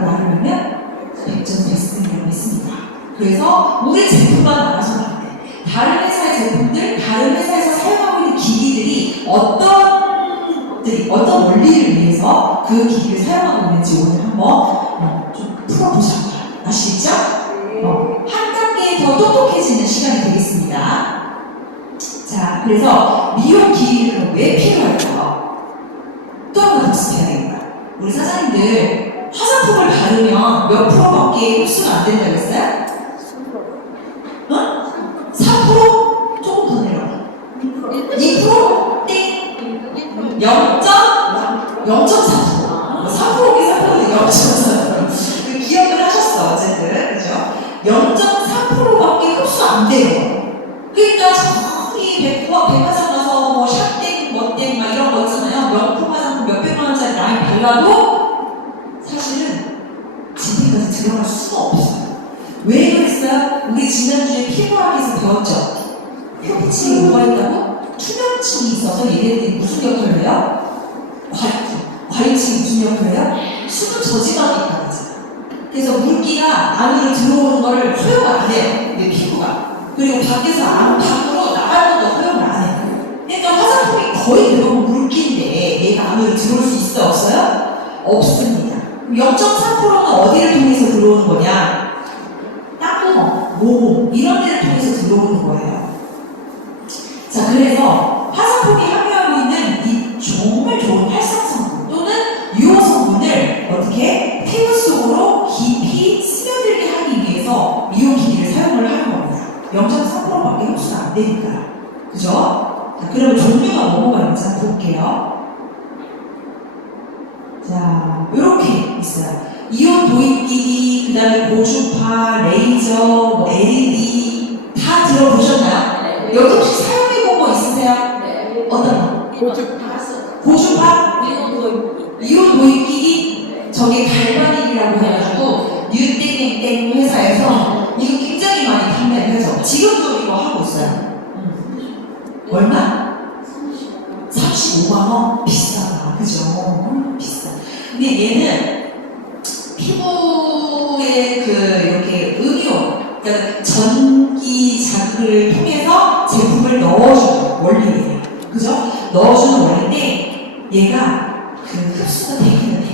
뭐라고 하냐면 백전 베스트라고 했습니다. 그래서 우리 제품만 나가서는 안 돼. 다른 회사의 제품들, 다른 회사에서 사용하고 있는 기기들이 어떤 원리를 위해서 그 기기를 사용하고 있는지 오늘 한번 좀 풀어보자고요. 아시겠죠? 한 단계 더 똑똑해지는 시간이 되겠습니다. 자, 그래서 미용 기기는 왜 필요할까요? 또 한 번 복습해야 되겠다. 우리 사장님들 화장품을 바르면 몇 프로밖에 흡수가 안 된다고 했어요? 3%? 조금 더 내려가. 2%? 땡! 0.4%. 3%긴 3%인데 0.4%. 그 기억을 하셨어, 어쨌든. 그죠? 0.3%밖에 흡수 안 돼요. 그러니까 저기 백화점 가서 뭐 샵땡, 뭐땡, 막 이런 거 있잖아요. 명품 화장품 몇백만원짜리 라인 발라도 사실은 집에까지 들어갈 수가 없어요. 왜 그랬어요? 우리 지난주에 피부학에서 배웠죠? 표피층이 뭐가 있다고? 투명층이 있어서 얘네들이 무슨 역할을 해요? 과유층이 무슨 역할을 해요? 수분 저지방이 있다고 하잖아요. 그래서 물기가 안으로 들어오는 거를 허용을 안 해요. 내 피부가. 그리고 밖에서 밖으로 나가는 것도 허용을 안 해요. 그러니까 화장품이 거의 대부분 물기인데 얘가 안으로 들어올 수 있어? 없어요? 없습니다. 0.3%는 어디를 통해서 들어오는 거냐? 땅구멍, 모공 이런 데를 통해서 들어오는 거예요. 자, 그래서 화장품이 함유하고 있는 이 정말 좋은 활성성분 또는 유효 성분을 어떻게 피부 속으로 깊이 스며들게 하기 위해서 미용 기기를 사용을 하는 겁니다. 0.3%밖에 흡수가 안 되니까. 그죠? 자, 그럼 종류가 뭐가 있는지 한번 볼게요. 자, 이렇게 있어요. 이온 도입기기, 그 다음에 고주파, 레이저, 뭐 LED 다 들어보셨나요? 네. 여기 혹시 사용해본 거 있으세요? 네. 어떤 거? 고주파? 이온 도입기기? 네. 저게 갈바닉이라고 해가지고 뉴땡땡땡 회사에서 이거 굉장히 많이 판매를 해서 지금도 이거 하고 있어요. 얼마? 35만원? 비싸다. 그죠? 비싸. 근데 얘는 피부에 이렇게 음이온, 그러니까 전기 자극을 통해서 제품을 넣어주는 원리예요. 그죠? 넣어주는 원리인데 얘가 흡수가 되기는 해.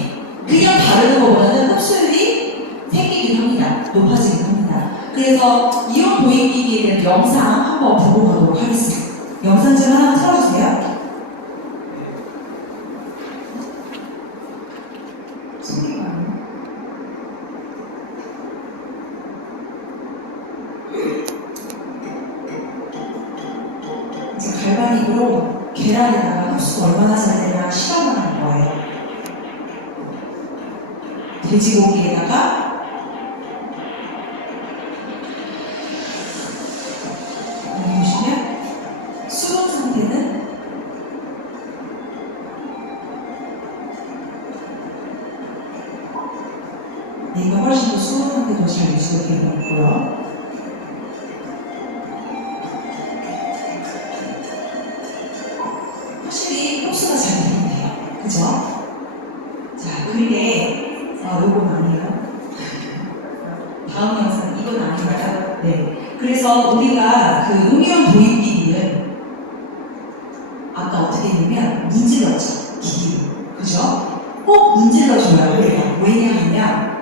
그냥 바르는 것보다는 흡수율이 생기긴 합니다. 높아지긴 합니다. 그래서 이온 도입기기에 대한 영상 한번 보고 가도록 하겠습니다. 영상 좀 하나 틀어주세요. 이제 갈바닉으로 계란에다가 흡수가 얼마나 잘 되나 실험을 할 거예요. 돼지고기에다가 여기 보시면 수분 상태는 얘가 훨씬 더 수분 상태도 잘 유지가 되고 있고요. 확실히 흡수가 잘 되는데요. 그죠? 자, 그게 요건 아니에요. 다음 영상 이건 아닌가요? 네. 그래서 우리가 그 음이온 도입기기는 아까 어떻게 했냐면 문질렀죠. 기기로. 그죠? 꼭 문질러줘야 해요. 왜냐하면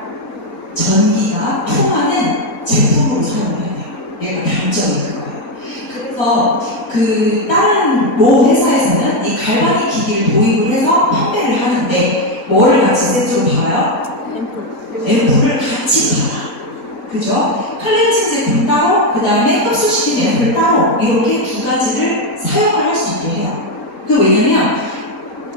전기가 통하는 제품으로 사용해야 돼요. 얘가 단점이 그거예요. 그래서 다른 모 회사에서는 이 갈바닉 기기를 도입을 해서 판매를 하는데 뭐를 같이 세트로 팔아요? 앰플을 같이 팔아. 그죠? 클렌징 제품 따로, 그 다음에 흡수시킨 앰플 따로 이렇게 두 가지를 사용을 할 수 있게 해요. 왜냐면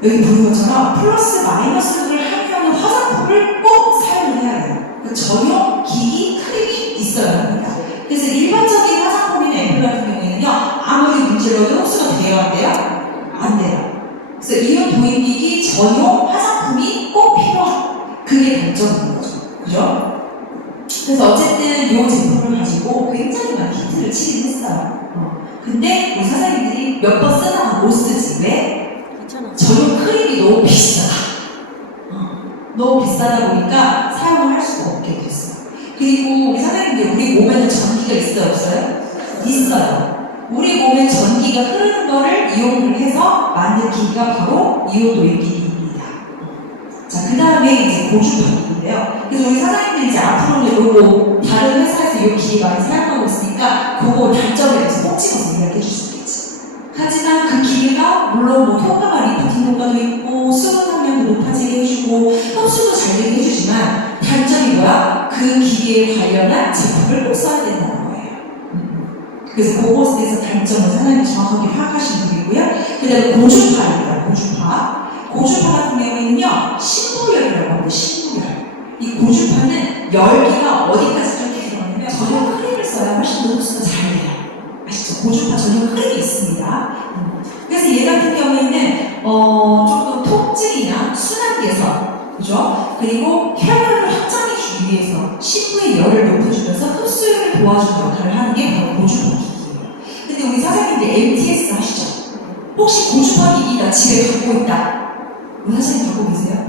여기 보는 것처럼 플러스 마이너스를 함유하는 화장품을 꼭 사용을 해야 돼요. 전용 기기 크림이 있어야 합니다. 그래서 일반적인 화장품이나 앰플 같은 경우에는요, 아무리 문질러도 흡수가 돼요, 안 돼요? 안 돼요. 그래서 이온 도입기기 전용 화장품이 꼭 필요한 그게 단점인 거죠. 그죠? 그래서 어쨌든 이 제품을 가지고 굉장히 많은 히트를 치긴 했어요. 근데 우리 사장님들이 몇 번 쓰다가 못 쓰지. 왜? 전용 크림이 너무 비싸다. 너무 비싸다 보니까 사용을 그리고 우리 사장님들 우리 몸에는 전기가 있어요, 없어요? 있어요. 우리 몸에 전기가 흐르는 거를 이용을 해서 만든 기기가 바로 이온도입 기기입니다. 자, 그 다음에 이제 고주파기인데요. 그래서 우리 사장님들 이제 앞으로는 요거 다른 회사에서 이 기기 많이 사용하고 있으니까 그거 단점에 대해서 꼭 찍어서 이야기해 줄 수 있겠지. 하지만 그 기계가 물론 뭐 효과가 리프팅 효과도 있고 수분 함량도 높아지게 해주고 흡수도 잘 되게 해주지만 단점이 뭐야? 그 기계에 관련한 제품을 꼭 써야 된다는 거예요. 그래서 그것에 대해서 단점을 사장님이 정확하게 파악하시는 분이고요. 그 다음에 고주파입니다. 고주파. 고주파 같은 경우에는요, 신부열이라고 합니다. 신부열. 이 고주파는 열기가 어디까지 좀 들어가냐면 전용 크림을 써야 훨씬 더 흡수가 잘 돼요. 아시죠? 고주파 전용 크림이 있습니다. 그래서 얘 같은 경우에는 조금 통증이나 순환 개선, 그죠? 그리고 혈관을 확장해주기 위해서 신부의 열을 높여주면서 흡수율을 도와주는 역할을 하는 게 바로 고주파 기기예요. 근데 우리 사장님들 MTS 하시죠? 혹시 고주파 기기 나 집에 갖고 있다? 우리 사장님 갖고 계세요?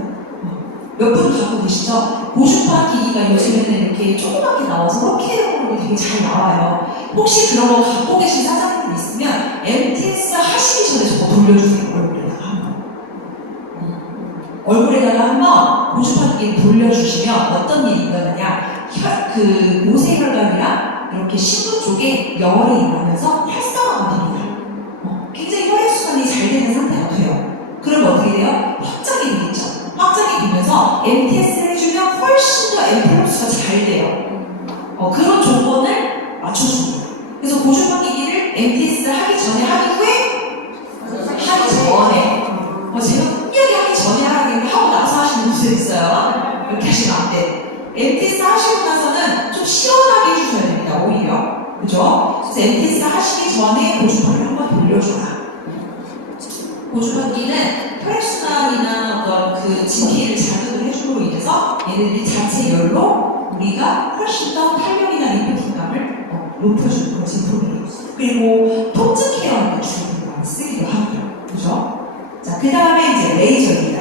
몇 분 갖고 계시죠? 고주파 기기가 요즘에는 이렇게 조그맣게 나와서 로켓으로 되게 잘 나와요. 혹시 그런 거 갖고 계신 사장님들 있으면 MTS 하시기 전에 저거 돌려주세요. 얼굴에다가 한번 고주파 기기를 돌려주시면 어떤 일이 일어나냐, 그 모세혈관이랑 이렇게 신부 쪽에 열이 일어나면서 활성화가 됩니다. 굉장히 혈액순환이 잘 되는 상태가 돼요. 그럼 어떻게 돼요? 확장이 되겠죠. 확장이 되면서 MTS를 해주면 훨씬 더 앰플루스가 잘 돼요. 그런 조건을 맞춰줍니다. 그래서 고주파 기기를 MTS를 하기 전에, 하기 후에, 하기 전에. 제가 분명히 하기 전에 하라는데 하고 나서 하시는 분들 있어요. 이렇게 하시면 안 돼. MTS 하시고 나서는 좀 시원하게 해주셔야 됩니다. 오히려. 그죠? 그래서 MTS 하시기 전에 고주파를 한번 돌려줘라. 고주파기는 혈액순환이나 어떤 그 진피를 자극을 해줌으로 인해서 얘네들이 자체 열로 우리가 훨씬 더 탄력이나 리프팅감을 높여주는 그런 제품이에요. 그리고 통증 케어하는 주로 많이 쓰기도 하고요. 그죠? 자, 그 다음에 이제 레이저입니다.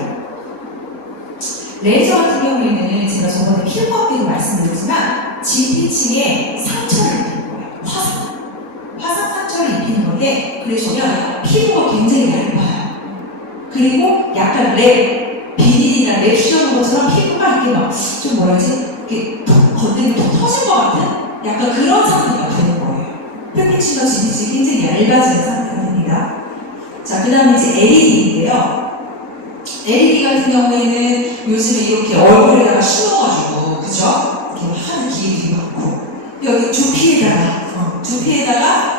레이저 같은 경우에는 제가 저번에 피부과학에도 말씀드렸지만 진피층에 상처를 입히는 거예요. 화상 상처를 입히는 건데, 그러시면 피부가 굉장히 얇아요. 그리고 약간 비닐이나 랩 씌워놓은 것처럼 피부가 이렇게 막, 좀 뭐라 하지? 이렇게 툭 건드리면 툭 터질 것 같은 약간 그런 상태가 되는 거예요. 표피층과 진피층이 굉장히 얇아지는 상태가 됩니다. 자, 그 다음에 이제 LED인데요. LED 같은 경우에는 요즘에 이렇게 얼굴에다가 씌워가지고, 그죠? 이렇게 하는 기계들이 많고, 여기 두피에다가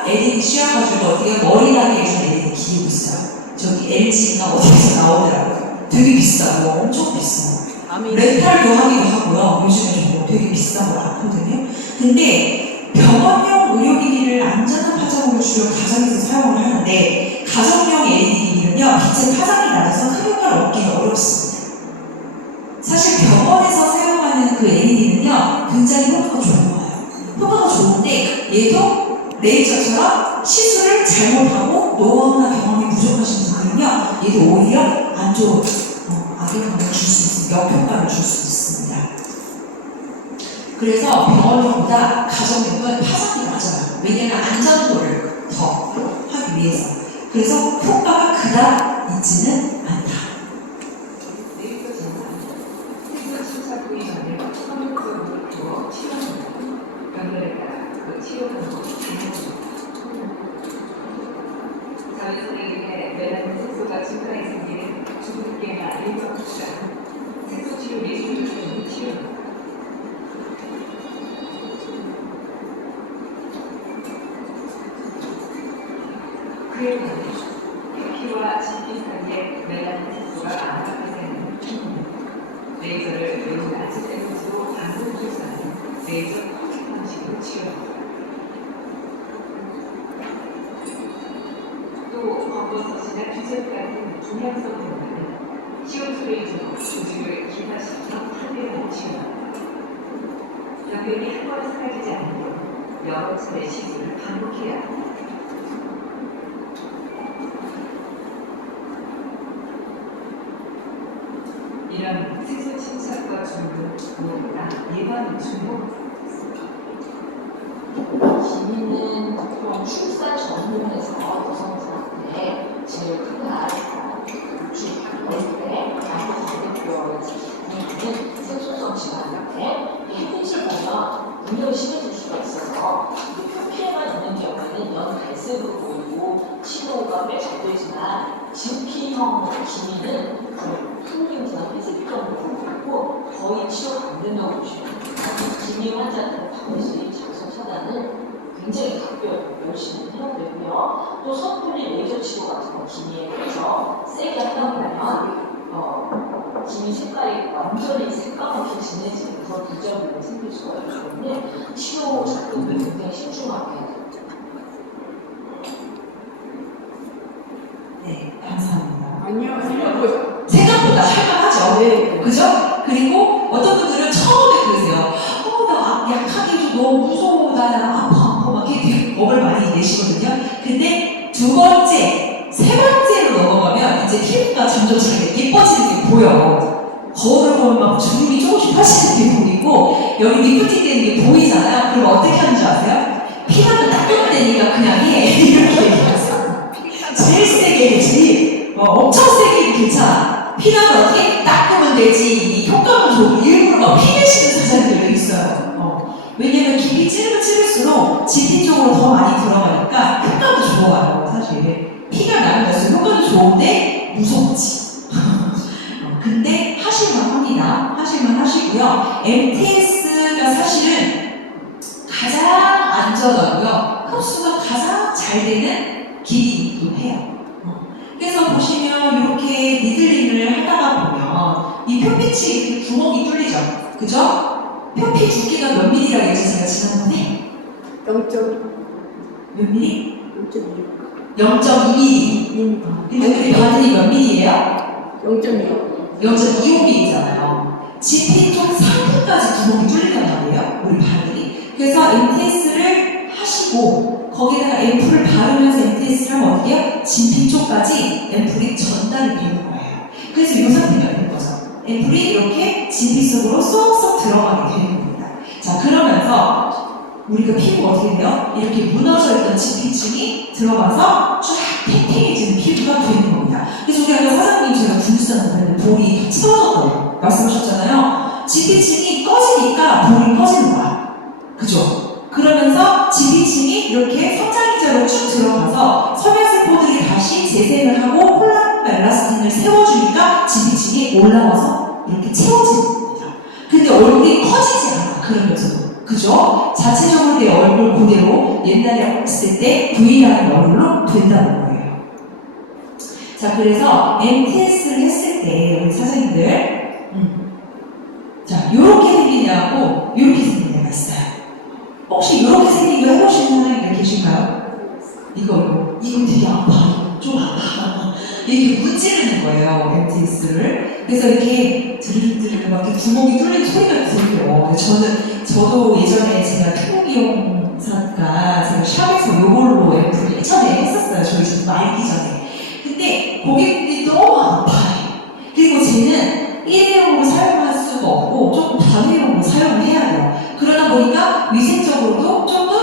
LED 씌워가지고 어떻게 머리나게 해서 LED 기계도 있어요. 저기 LG가 어디에서 나오더라고요. 되게 비싸고 엄청 비싸. 렌탈도 하기도 하고요. 요즘에 뭐 되게 비싼 거 많거든요. 근데 병원용 의료기기를 안전한 파장으로 주로 가정에서 사용을 하는데, 가정용 LED 기기는요, 빛의 파장이 낮아서 큰 효과를 얻기가 어렵습니다. 사실 병원에서 사용하는 그 LED는요, 굉장히 효과가 좋아요. 효과가 좋은데 얘도 레이저처럼 시술을 잘못하고 노하우나 경험이 부족하신 분들은요, 얘도 오히려 안 좋은 악영향을 줄 수 있습니다. 역효과를 줄 수 있습니다. 그래서 병원용보다 가정용은 파장이 낮아요. 왜냐하면 안전도를 더 하기 위해서. 그래서 효과가 그닥 있지는 않다. 레이저 진사 부위 전에 성형적으로 두어 치료합니다. 병렬에 따라 그 치료 방법이 다양합니다. 자외선에 의해 멜라닌 색소가 증가해 생기는 주근깨나 레이저 흡수가 색소 치료 미술을 통해 치료합니다. 그에 반해 표피와 진피 사이에 멜라닌 색소가 안하게 되는 레이저를 매우 낮은 에너지로 반복 주사하는 레이저 커팅 방식으로 치료합니다. 또 검버섯이나 규제 같은 중량성 병원은 CO2 레이저로 조직을 기화시켜 파괴하는 치료합니다. 병변이 한 번에 사라지지 않으면 여러 차례 시술을 반복해야 합니다. 이런 색소 침착과 중독, 무엇보다 예방 중독 부분에서 여성분한테 제일 큰 아이가 얼굴에 양쪽 반대뼈를 지키는 색소성 질환인데 이 햇빛을 보면 분명히 심해질 수가 있어서 표피에만 있는 경우에는 연 갈색으로 보이고 치료가 꽤 잘 되지만 진피형 기미는 풍림이나 회색 정도로 보이고 거의 치료가 안 된다고 보시면 됩니다. 기미 환자들은 반드시 자외선 차단을 굉장히 각별 열심히 해야 되고요. 또 선풀리 레이저 치료 같은 거 기미에 대해서 세게 하다 보면 기미 색깔이 완전히 새까맣게 진해지는 그런 부작용이 생길 수가 있기 때문에 치료 접근을 굉장히 신중하게 해야 돼요. 네, 감사합니다. 아니요, 생각보다 할만하죠. 네. 그죠? 그리고 어떤 분들은 처음에 그러세요. 나 약하게 좀 너무 무서워. 나 아파. 막 이렇게 겁을 많이 내시거든요. 근데 두 번째, 세 번째로 넘어가면 이제 피부가 점점 자기가 예뻐지는 게 보여. 거울을 보면 막 주름이 조금씩 펴지는 게 보이고, 여기 리프팅 되는 게 보이잖아요. 그럼 어떻게 하는 줄 아세요? 피부를 닦으면 되니까 그냥 해. 이렇게 얘기했어요. 제일 세게 해지. 엄청 세게 해도 괜찮아. 피나면 어떻게 닦으면 되지. 이 효과만 좋고 일부러 막 피내시는 사장님들도 있어요. 왜냐면 깊이 찌르면 찌를수록 진피 쪽으로 더 많이 들어가니까 효과도 좋아요. 사실 피가 나면 갈수록 효과도 좋은데 무섭지. 근데 하실만 합니다. 하실만 하시고요. MTS가 사실은 가장 안전하고요. 흡수가 가장 잘 되는 길이기도 해요. 그래서 보시면 이렇게 니들링을 하다가 보면 이 표피치 구멍이 뚫리죠. 그죠? 표피 두께가 몇 미리라고 했죠? 제가 지난번에 0.2. 몇 미리? 0.2mm. 근데 우리 바늘이 몇 미리예요? 0.2. 0.25mm잖아요. 진피 쪽 상부까지 구멍이 뚫린단 말이에요. 우리 바늘이. 그래서 MTS를 하시고 거기다가 앰플을 바르면서 MTS를 하면 어떻게 해요? 진피 쪽까지 앰플이 전달이 되는 거예요. 그래서 이 상태가 되는 거죠. 앰플이 이렇게 진피 속으로 쏙쏙 들어가게 되는 겁니다. 자, 그러면서 우리가 피부가 어떻게 돼요? 이렇게 무너져 있던 진피층이 들어가서 쫙 팽팽해지는 피부가 되는 겁니다. 그래서 우리 아까 사장님 제가 분수하는 볼이 채워졌다고 말씀하셨잖아요. 진피층이 꺼지니까 볼이 꺼지는 거야. 그죠? 그러면서 진피층이 이렇게 성장기자로 쭉 들어가서 섬유세포들이 다시 재생을 하고 콜라겐과 엘라스틴을 세워주니까 진피층이 올라와서 이렇게 채워지는 겁니다. 근데 얼굴이 커지지 않아. 그러면서도. 그죠? 자체적으로 내 얼굴 그대로 옛날에 했을 때 V라는 얼굴로 된다는 거예요. 자, 그래서 MTS를 했을 때 우리 사장님들 자, 요렇게 생긴 애하고 요렇게 생긴 애가 있어요. 혹시 이렇게 생긴 거 해보시는 사람이 계신가요? 이거 되게 아파. 좀 아파. 이렇게 문지르는 거예요, MTS를. 그래서 이렇게 드르륵 막 이렇게 구멍이 뚫리는 소리가 들려요. 저도 예전에 제가 피부미용사가 제가 샵에서 요걸로 앰플을 예전에 했었어요. 저희 집 말기 전에. 근데 고객들이 너무 아파요. 그리고 쟤는 일회용으로 사용할 수가 없고 조금 다회용으로 사용을 해야 돼요. 그러다 보니까 위생적으로도 좀 더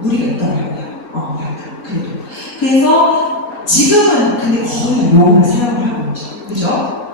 무리가 있더라고요. 약간 그래도. 그래서 지금은 근데 거의 요걸 사용을 하고 있죠. 그죠?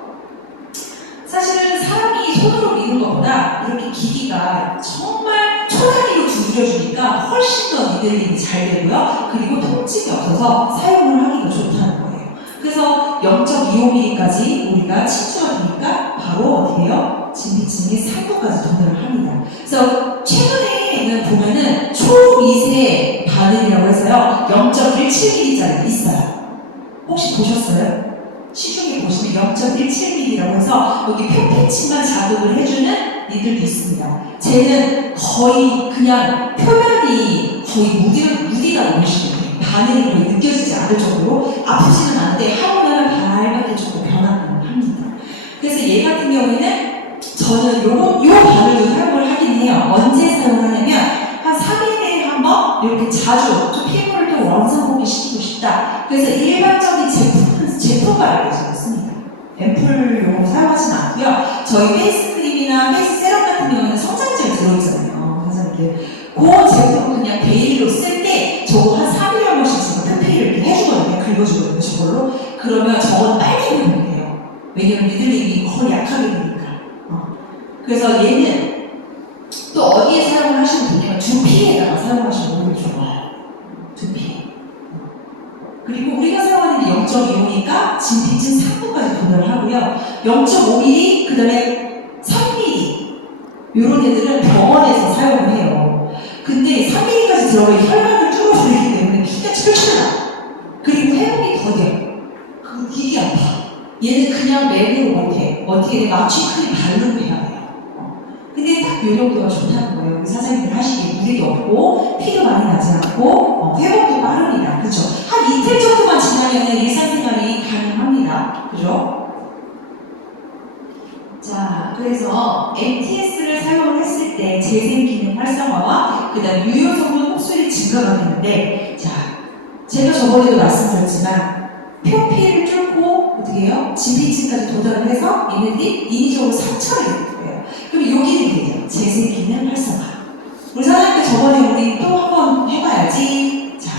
사실은 사람이 손으로 미는 것보다 이렇게 기기가 정말 초단위로 두드려주니까 훨씬 더 니들링이 잘 되고요. 그리고 통증이 없어서 사용을 하기가 좋다는 거예요. 그래서 0.25mm까지 우리가 침투가 되니까 바로 어떻게 해요? 진피층의 상부까지 전달을 합니다. 그래서 최근에는 보면은 초미세 바늘이라고 해서요. 0.17mm짜리가 있어요. 혹시 보셨어요? 시중에 보시면 0.17mm라고 해서 여기 표피층만 자극을 해주는 니들도 있습니다. 쟤는 거의 그냥 표면이 거의 무디라고 보시면 돼요. 바늘이 거의 느껴지지 않을 정도로 아프지는 않은데 하고나면 발밖에 조금 변화를 합니다. 그래서 얘 같은 경우에는 저는 요 바늘도 사용을 하긴 해요. 언제 사용을 하냐면 한 3일에 한 번 이렇게 자주 좀 피부를 좀 원상복귀 시키고 싶다. 그래서 일반적인 제품 바르고 씁니다. 앰플용으로 사용하지는 않고요. 저희 페이스크림이나 페이스 세럼 같은 경우는 성장제가 들어있잖아요. 그래서 이렇게 그 제품 그냥 데일리로 쓸 때 저거 한 3일에 한 번씩 제가 그러면 저건 빨리 배우면 돼요. 왜냐면 미들링이 거의 약하게 되니까. 그래서 얘는 또 어디에 사용을 하시면 되냐면 두피에다가 사용하시면 오히려 좋아요. 두피. 그리고 우리가 사용하는 게 0.25니까 진피층 3부까지 도달을 하고요. 0.5mm, 그 다음에 3mm. 이런 애들은 병원에서 사용을 해요. 근데 3mm까지 들어가면 혈관을 뚫어버리기 때문에 피가 철철 나. 그리고 회복이 더뎌. 그럼 되게 아파. 얘는 그냥 맨으로 못해. 어떻게 돼? 마취 크림 바르고 해야 돼요. 근데 딱 요 정도가 좋다는 거예요. 우리 사장님들 하시기에 무리도 없고, 피도 많이 나지 않고, 회복도 빠릅니다. 그죠? 한 이틀 정도만 지나면 일상생활이 가능합니다. 그죠? 자, 그래서 MTS를 사용을 했을 때 재생 기능 활성화와 그 다음 유효 성분 흡수율이 증가가 되는데, 자, 제가 저번에도 말씀드렸지만 표피를 뚫고 어떻게 해요? 진피층까지 도달을 해서 얘네들이 인위적으로 상처를 입는 거예요. 그럼 여기는 돼요. 재생 기능 활성화. 우리 사장님께 저번에 우리 또 한번 해봐야지. 자,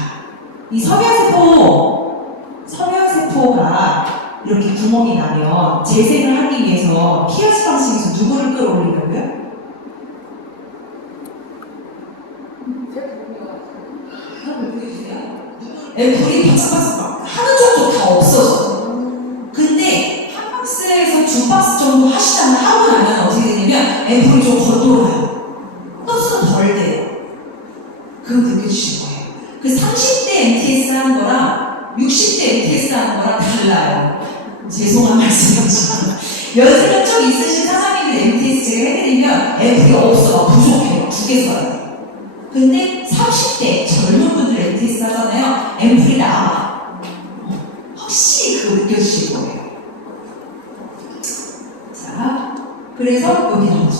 이 섬유세포가 이렇게 구멍이 나면 재생을 하기 위해서 피아스 방식에서 누구를 끌어올리려고요? 불이 박스박스 하는 정도 다 없어져. 근데 한 박스에서 두 박스 정도 하시다면 하고 나면 어떻게 되냐면 앰플이 좀 겉돌아요. 흡수가 덜 돼요. 그거 느껴주실 거예요. 그 30대 MTS 하는 거랑 60대 MTS 하는 거랑 달라요. 죄송한 말씀이지만 연세가 좀 있으신 사장님들 MTS 제가 해드리면 앰플이 없어. 부족해요. 두 개 써야 돼요. 근데 30대 젊은 분들 MTS 하잖아요. 앰플이 나와. 확실히 그거 느껴지실 거예요. 자, 그래서 여기 나오죠.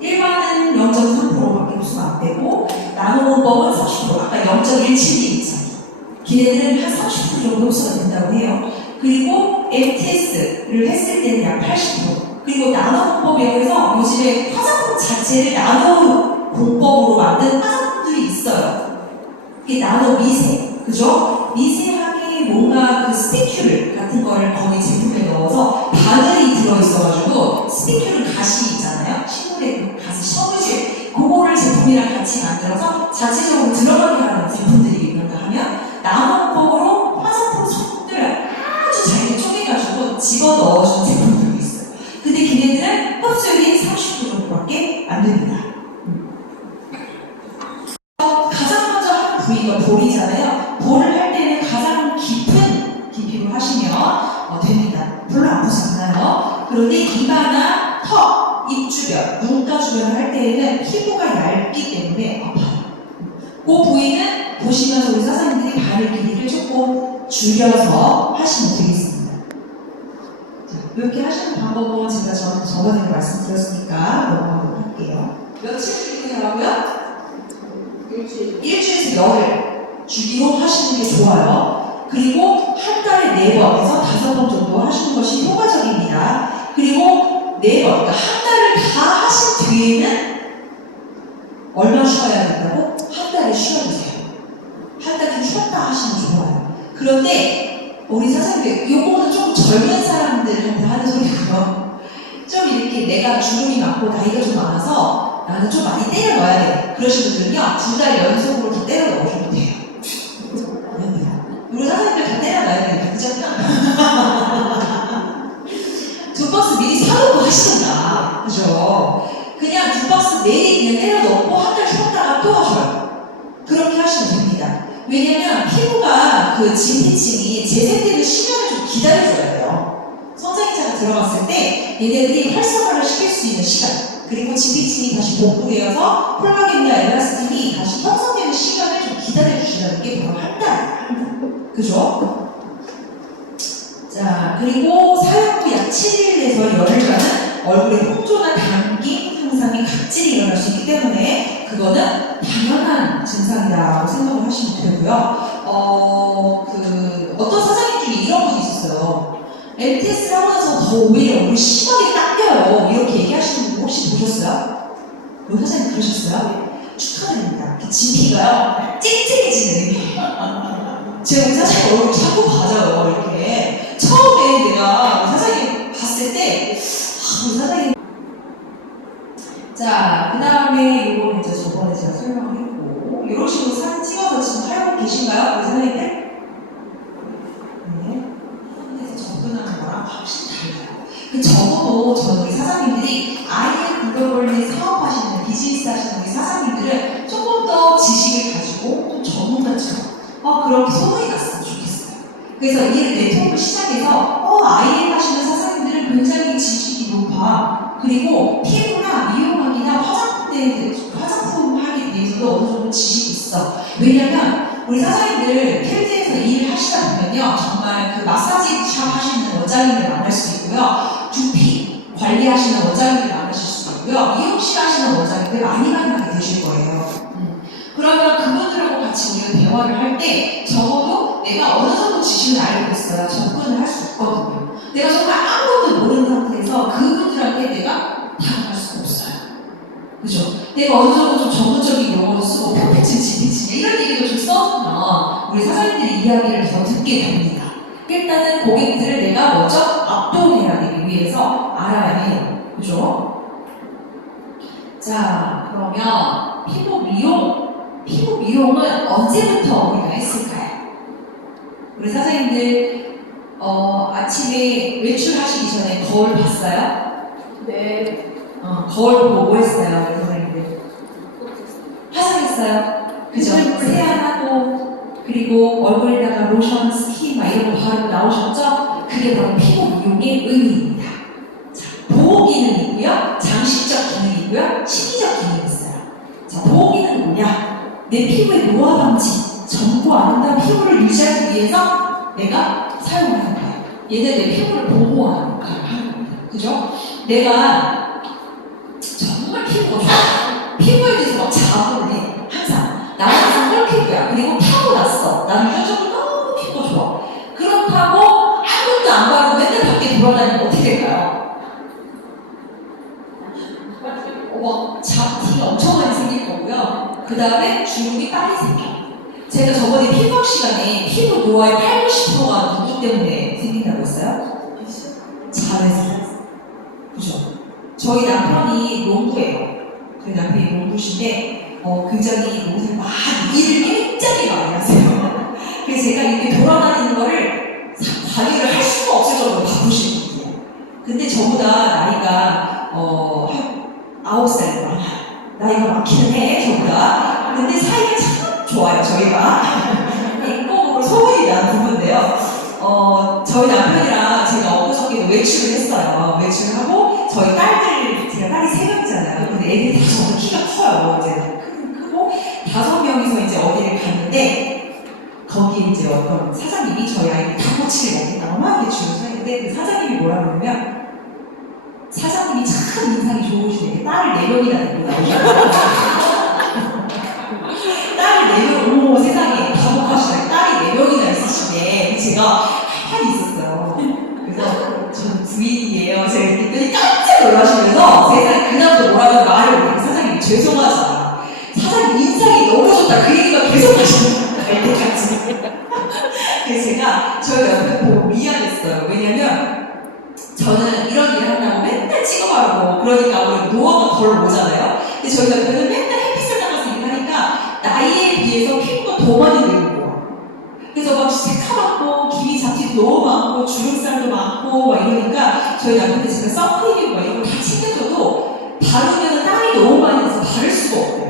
일반은 0.3%밖에 흡수가 안 되고, 나노공법은 30%, 아까 0.17mm 차이. 걔네들은 한 30% 정도 흡수가 된다고 해요. 그리고 MTS를 했을 때는 약 80%. 그리고 나노공법이라고 해서 요즘에 화장품 자체를 나노공법으로 만든 화장품들이 있어요. 이게 나노 미세, 그죠? 미세하게 뭔가 그 스피‌큘 같은 거를 거기 제품에 넣어서 바늘이 들어있어가지고 스피큘 가시 있잖아요. 식물의 그 가시, 섬유질 그거를 제품이랑 같이 만들어서 자체적으로 들어가게 하는 제품들이 있는가 하면 나노공법으로 화장품 성분을 아주 잘게 쪼개가지고 집어 넣어주는 제품들도 있어요. 근데 걔네들은 흡수율이 30% 정도밖에 안 됩니다. 가장 먼저 하는 부위가 볼이잖아요. 볼을 할 때는 가장 깊은 깊이로 하시면 됩니다. 별로 아프지 않아요. 그런데 이마나 턱, 입 주변, 눈가 주변을 할 때에는 피부가 얇기 때문에 아파요. 그 부위는 보시면서 우리 사장님들이 바늘 길이를 조금 줄여서 하시면 되겠습니다. 자, 이렇게 하시는 방법은 제가 저번에 말씀드렸으니까 넘어가도록 할게요. 며칠 주기로 하고요? 일주일에서 열흘 주기로 하시는 게 좋아요. 그리고 한 달에 4번에서 5번 정도 하시는 것이 효과적입니다. 그리고 4번, 그러니까 한 달을 다 하신 뒤에는 얼마 쉬어야 된다고? 한 달을 쉬어주세요. 한 달 좀 쉬었다 하시면 좋아요. 그런데 우리 사장님들, 요거는 좀 젊은 사람들한테 하는 소리고요. 좀 이렇게 내가 주름이 많고 나이가 좀 많아서 나는 좀 많이 때려 넣어야 돼. 그러신 분들은요, 2달 연속으로 다 때려 넣으셔도 돼요. 아닙니다. 우리 사장님들 다 때려 넣어야 돼요. 그죠? 2박스 미리 사놓고 하시던가. 그죠? 그냥 2박스 내일 그냥 때려 넣고 한 달 쉬었다가 또 하셔요. 그렇게 하시면 됩니다. 왜냐면 피부가 그 진피층이 재생되는 시간을 좀 기다려줘야 돼요. 성장기차가 들어갔을 때 얘네들이 활성화를 시킬 수 있는 시간, 그리고 진피층이 다시 복구되어서 콜라겐과 엘라스틴이 다시 형성되는 시간을 좀 기다려주시는 게 바로 한 달. 그죠? 자, 그리고 사용 후 약 7일에서 열흘간은 얼굴에 홍조나 당김 현상이 각질이 일어날 수 있기 때문에 그거는 당연한 증상이라고 생각을 하시면 되고요. 어떤 사장님 중에 이런 분이 있었어요. MTS를 하고 나서 더 오히려 얼굴이 심하게 당겨요. 이렇게 얘기하시는 분 혹시 보셨어요? 우리 사장님 그러셨어요? 축하드립니다. 진피가요 쨍쨍해지는 의미예요. 제가 우리 사장님 얼굴 자꾸 봐줘요. 이렇게 됐을 때, 우리 사장님. 자, 그 다음에 이거는 이제 저번에 제가 설명을 했고, 이런 식으로 사진 찍어서 지금 하고 계신가요? 우리 사장님들? 네. 그래서 접근하는 거랑 확실히 달라요. 그 적어도 저는 우리 사장님들이 아예 글로벌리 사업하시는, 비즈니스 하시는 우리 사장님들은 조금 더 지식을 가지고 좀 전문가처럼 그렇게 소문이 났으면 좋겠어요. 그래서 이 네트워크 시장에서 IM 하시는 사장님들은 굉장히 지식이 높아. 그리고 피부나 미용하기나 화장품 하기에 대해서도 어느 정도 지식이 있어. 왜냐면 우리 사장님들 필드에서 일을 하시다 보면요, 정말 그 마사지 샵 하시는 원장님들 만날 수 있고요, 두피 관리하시는 원장님들 만나실 수 있고요, 미용실 하시는 원장님들 많이 만나게 되실 거예요. 그러면 그분들하고 같이 우리가 대화를 할 때 적어도 내가 어느 정도 지식을 알고 있어야 접근을 할 수 있거든요. 내가 정말 아무것도 모르는 상태에서 그분들한테 내가 다가갈 수가 없어요. 그죠? 내가 어느 정도 좀 전문적인 용어를 쓰고 퍼펙트 지피치 이런 얘기도 좀 써주면 우리 사장님들이 이야기를 더 듣게 됩니다. 일단은 고객들을 내가 먼저 압도해야 되기 위해서 알아야 해요. 그죠? 자, 그러면 피부 미용은 언제부터 우리가 했을까요? 우리 사장님들 아침에 외출하시기 전에 거울 봤어요? 네. 거울 보고 뭐 했어요, 우리 사장님들? 화장했어요? 그죠? 세안하고 그리고 얼굴에다가 로션, 스킨 막 이런 거 바르고 나오셨죠? 그게 바로 피부 미용의 의미입니다. 자, 보호 기능이 있고요, 장식적 기능이 있고요, 심리적 기능이 있어요. 자, 보호 기능은 뭐냐? 내 피부의 노화 방지, 젊고 아름다운 피부를 유지하기 위해서 내가 사용하는 거예요. 얘는 내 피부를 보호하는 역할을 하는 겁니다. 그죠? 내가 정말 피부가 좋아. 피부에 대해서 막 자부를 해. 항상. 나는 정말 피부야. 그리고 타고났어. 나는 유전적으로 너무 피부가 좋아. 그렇다고 아무것도 안 바르고 맨날 밖에 돌아다니면 어떻게 될까요? 막 잡티가 엄청 많이 생길 거고요. 그 다음에 주름이 빨리 생겨. 제가 저번에 피부학 시간에 피부 노화의 80~90%가 누구 때문에 생긴다고 했어요? 잘했어요. 그죠? 저희 남편이 농부예요. 저희 남편이 농부신데 굉장히 농사를 많이 일을 굉장히 많이 하세요. 그래서 제가 이렇게 돌아다니는 거를 관리를 할 수가 없을 정도로 바쁘신 분이에요. 근데 저보다 나이가 한 9살 많아요. 나이가 많기는 해, 저보다. 근데 사이가 참 좋아요, 저희가. 인공으로 소문이 나는 부부인데요. 저희 남편이랑 제가 엊그저께도 외출을 했어요. 외출을 하고, 저희 딸들, 제가 딸이 3명이잖아요. 근데 애들이 다 저보다 키가 커요. 이제 크고, 5명이서 이제 어디를 갔는데, 거기에 이제 어떤 사장님이 저희 아이들 닭꼬치를 먹겠다고 막 이렇게 줄을 서 있는데, 그 사장님이 뭐라 그러냐면, 사장님이 참 인상이 좋으시네. 딸을 4명이나 데리고 나오셨어요. 딸을 4명, 어머 세상에, 다복하시네. 딸이 4명이나 있으시네. 제가 가만히 있었어요. 그래서 저는 부인이에요. 제가 이렇게 했더니 깜짝 놀라시면서 세상에 그다음부터 뭐라고 말을 못해요. 사장님 죄송하지만 사장님 인상이 너무 좋다. 그 얘기가 계속 하시는 거예요. 이때까지. 그래서 제가 저희 남편 보고 미안했어요. 왜냐면 저는 이런 일을 한다고 맨날 찍어바르고 그러니까 우리 노화가 덜 오잖아요. 근데 저희 남편은 맨날 햇빛을 나가서 일하니까 나이에 비해서 피부가 더 많이 늙은 거야. 그래서 막 새카맣고 기미 잡티도 너무 많고 주름살도 많고 막 이러니까 저희 남편한테 제가 선크림이고 막 이런 거 다 챙겨줘도 바르면 땀이 너무 많이 나서 바를 수가 없어요.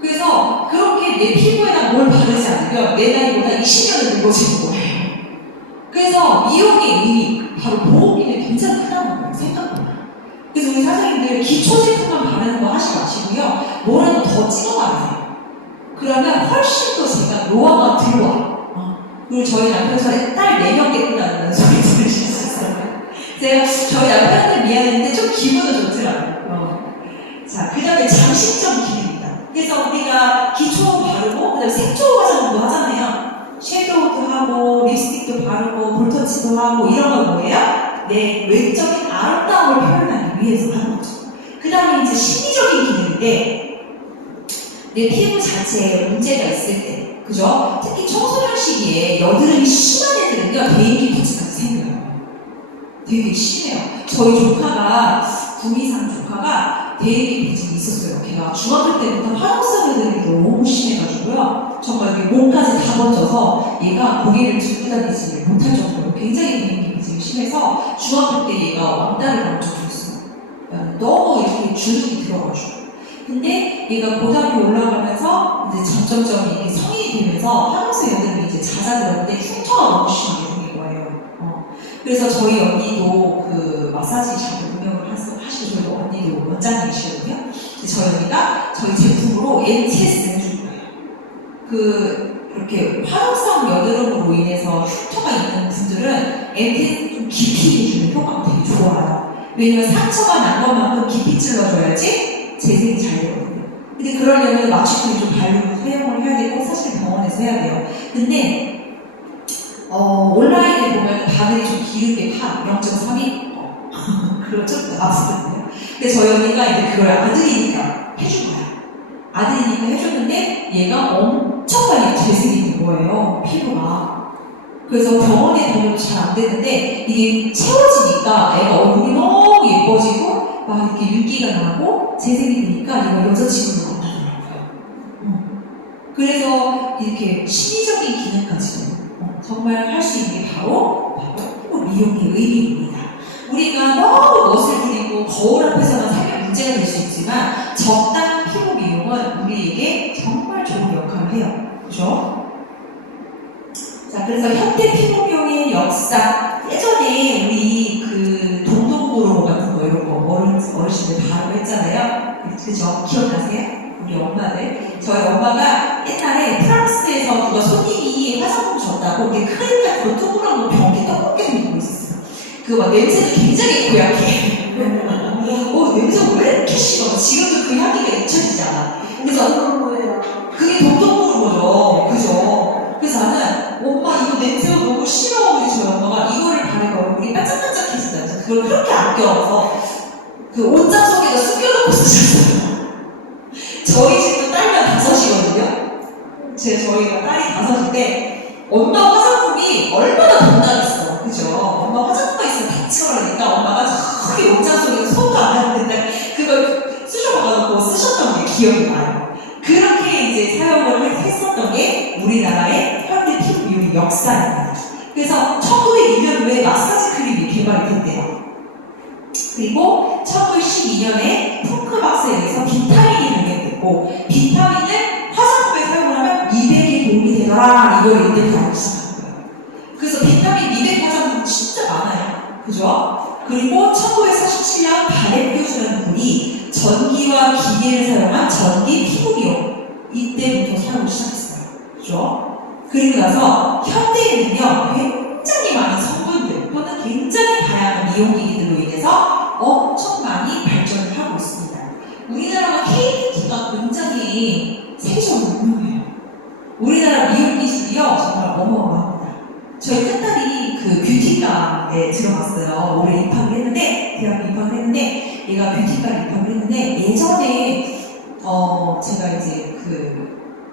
그래서 그렇게 내 피부에다 뭘 바르지 않으면 내 나이보다 20년을 늙어지는 거예요. 그래서 미용의 의미, 바로 보호 기능이 굉장히 크다는 거예요, 생각보다. 그래서 우리 사장님들 기초 제품만 바르는 거 하지 마시고요, 뭐라도 더 찍어 바르세요. 그러면 훨씬 더 제가 노화가 들어와. 그리고 저희 남편 전에 딸 4명 됐다는 소리 들으실 수 있어요. 제가 저희 남편한테 미안했는데 좀 기분은 좋더라고요. 자, 그 다음에 장식적 기능입니다. 그래서 우리가 기초 바르고, 그 다음에 색조 화장도 하잖아요. 섀도우도 하고, 립스틱도 바르고, 볼터치도 하고, 이런 건 뭐예요? 내 외적인 아름다움을 표현하기 위해서 하는 거죠. 그 다음에 이제 심리적인 기능인데, 내 피부 자체에 문제가 있을 때, 그죠? 특히 청소년 시기에 여드름이 심한 애들은요, 대인기 부치가 생겨요. 되게 심해요. 저희 조카가, 구미산 조카가 데이비드증이 있었어요. 걔가 중학교 때부터 화농성 애들이 너무 심해가지고요. 정말 이게 몸까지 다 번져서 얘가 고개를 들고 다니지 못할 정도로 굉장히 데이비드증이 심해서 중학교 때 얘가 왕따를 당한 적이 있어요. 너무 이렇게 주눅이 들어가지고. 근데 얘가 고등학교 올라가면서 이제 점점점 이게 성인이 되면서 화농성 애들이 이제 잦아들었는데 흉터가 너무 심하게 생긴 거예요. 그래서 저희 언니도 그 마사지 잘 운영을 하시고 저희 언니도 원장님이시거든요. 저희 언니가 저희 제품으로 MTS를 해준 거예요. 그 이렇게 화농성 여드름으로 인해서 흉터가 있는 분들은 MTS 좀 깊이 해주는 효과가 되게 좋아요. 왜냐면 상처가 난 것만큼 깊이 찔러줘야지 재생이 잘 되거든요. 근데 그러려면 마취크림 좀 바르고 사용을 해야 되고 사실 병원에서 해야 돼요. 근데 온라인에 보면 바늘이 좀 길게 파 0.3이 그런 좀 아프거든요. 근데 저희 언니가 이제 그걸 아들이니까 해준 거야. 아들이니까 해줬는데 얘가 엄청 많이 재생이 된 거예요. 피부가. 그래서 병원에 다녀도 잘 안 되는데 이게 채워지니까 애가 얼굴이 너무 예뻐지고 막 이렇게 윤기가 나고 재생이 되니까 얘가 여자친구를 만나더라고요. 그래서 이렇게 심리적인 기능까지 정말 할 수 있는 게 바로 피부 미용의 의미입니다. 우리가 너무 멋을 부리고 거울 앞에서만 살면 문제가 될 수 있지만 적당한 피부 미용은 우리에게 정말 좋은 역할을 해요. 그죠? 자, 그래서 현대 피부 미용의 역사. 예전에 우리 그 동동보로 같은 거 이런 거 어르신들 바르고 했잖아요. 그죠? 기억나세요? 우리 엄마들. 저희 엄마가 옛날에 프랑스에서 누가 손님이 화장품 줬다고 이게 크림 같은 거 동그란 거 병에 떡볶이 들고 있었어요. 그거 막 냄새도 굉장히 고약해. 냄새가 왜 이렇게 싫어? 지금도 그 향기가 잊혀지잖아. 그래서 그게 동동보는 거죠. 그죠? 그래서 나는 엄마 이거 냄새가 너무 싫어. 그래서 저희 엄마가 이거를 바르면 얼굴이 반짝반짝해진다. 그래서 그걸 그렇게 아껴서 그 옷장 속에다 숨겨놓고 쓰셨어요. 저희 집도 딸만 5이거든요. 저희가 딸이 5인데 엄마 화장품이 얼마나 돈나겠어. 그죠? 엄마 화장품만 있으면 다 치워라니까 엄마가 저기 옷장 속에서 손도 안 하는데 그걸 쑤셔박아놓고 쓰셨던 게 기억이 나요. 그렇게 이제 사용을 했었던 게 우리나라의 현대 피부 미용의 역사입니다. 그래서 1902년도에 마사지 크림이 개발이 됐대요. 그리고 1912년에 푸크박스에 의해서 비타민이 발견됐고 비타민을 화장품에 사용을 하면 미백에 도움이 되더라. 이걸 이때 알고 시작한 거예요. 그래서 비타민 미백 화장품 진짜 많아요. 그죠? 그리고 1947년 바레표주라는 분이 전기와 기계를 사용한 전기 피부 미용 이때부터 사용을 시작했어요. 그죠? 그리고 나서 현대에는요 굉장히 많은 성분들 또는 굉장히 다양한 미용기기들로 인해서 엄청 많이 발전을 하고 있습니다. 우리나라가 K-뷰티가 굉장히 세계적으로 유명해요. 우리나라 미용 기술이요 정말 어마어마합니다. 저희 큰딸이 그 뷰티과에 들어갔어요. 올해 입학을 했는데 대학교 입학을 했는데 얘가 뷰티과에 입학을 했는데 예전에 제가 이제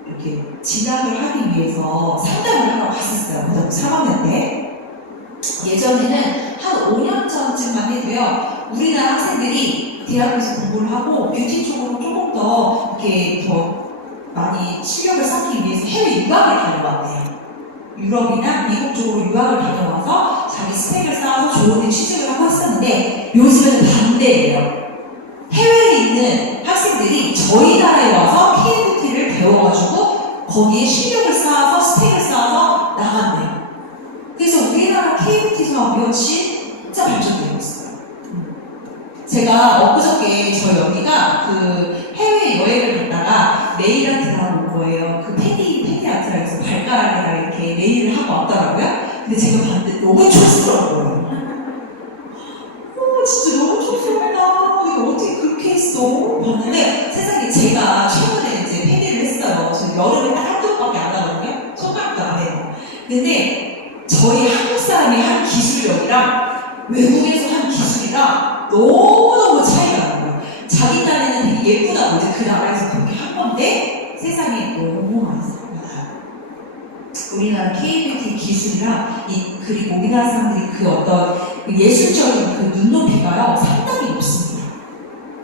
이렇게 진학을 하기 위해서 상담을 하러 갔었어요. 고등학교 3학년 때. 예전에는 한 5년 전쯤만 해도요, 우리나라 학생들이 대학에서 공부를 하고 뷰티 쪽으로 조금 더 이렇게 더 많이 실력을 쌓기 위해서 해외 유학을 다녀왔대요. 유럽이나 미국 쪽으로 유학을 다녀와서 자기 스펙을 쌓아서 좋은 데 취직을 하고 했었는데 요즘에는 반대예요. 해외에 있는 학생들이 저희 나라에 와서 K-뷰티를 배워가지고 거기에 실력을 쌓아서 스펙을 쌓아서 나간대요. 그래서 우리나라 K-뷰티 사업이 진짜 발전되고 있어요. 제가 엊그저께 저희 언니가 그 해외 여행을 갔다가 네일 아트를 하고 온 거예요. 그 페디 아트라 해서 발가락에다 이렇게 네일을 하고 왔더라고요. 근데 제가 봤는데 너무 촌스러워요. 진짜 너무 촌스럽다. 이거 어떻게 그렇게 했어? 봤는데 세상에 제가 최근에 이제 페디를 했어요. 저는 여름에 딱 한두 번밖에 안 하거든요. 손가락도 안 해요. 근데 저희 한국 사람이 한 기술력이랑 외국에서 한 기술이랑 너무너무 차이가 나요. 자기 딴에는 되게 예쁘다고 이제 그 나라에서 그렇게 한 건데 세상에 너무 많이 나요. 우리나라 K-뷰티 기술이랑 그리고 우리나라 사람들이 그 어떤 그 예술적인 그 눈높이가요 상당히 높습니다.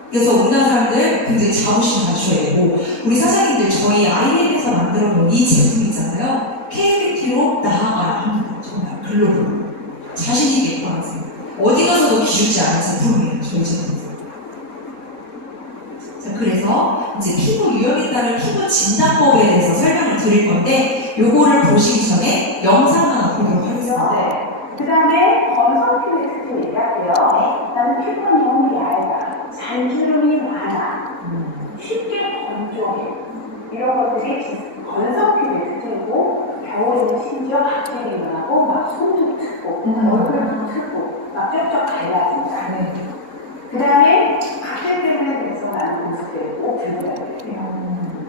그래서 우리나라 사람들 굉장히 자부심 가져야 되고 우리 사장님들 저희 IM에서 만들어 놓은 이 제품 있잖아요. KBT로 나아가야 합니다. 정말 글로벌 자신 있게 입고하세요. 어디 가서도 기죽지 않은 제품이에요. 저희 제품. 자, 그래서 이제 피부 유형에 따른 피부 진단법에 대해서 설명을 드릴 건데 요거를 보시기 전에 영상 하나 보도록 하겠습니다. 네. 그 다음에 건성 피부 특징 얘기할게요. 나는 피부가 너무 얇아. 잔주름이 많아. 쉽게 건조해. 이런 것들이 건성 피부의 특징이고 겨울에는 심지어 각질이 일어나고 막 손도 트고 얼굴도 트고 막 쩍쩍 갈라진다. 그 다음에 각질 때문에 그래서 나는 모습들이 꼭 들어가야 돼요.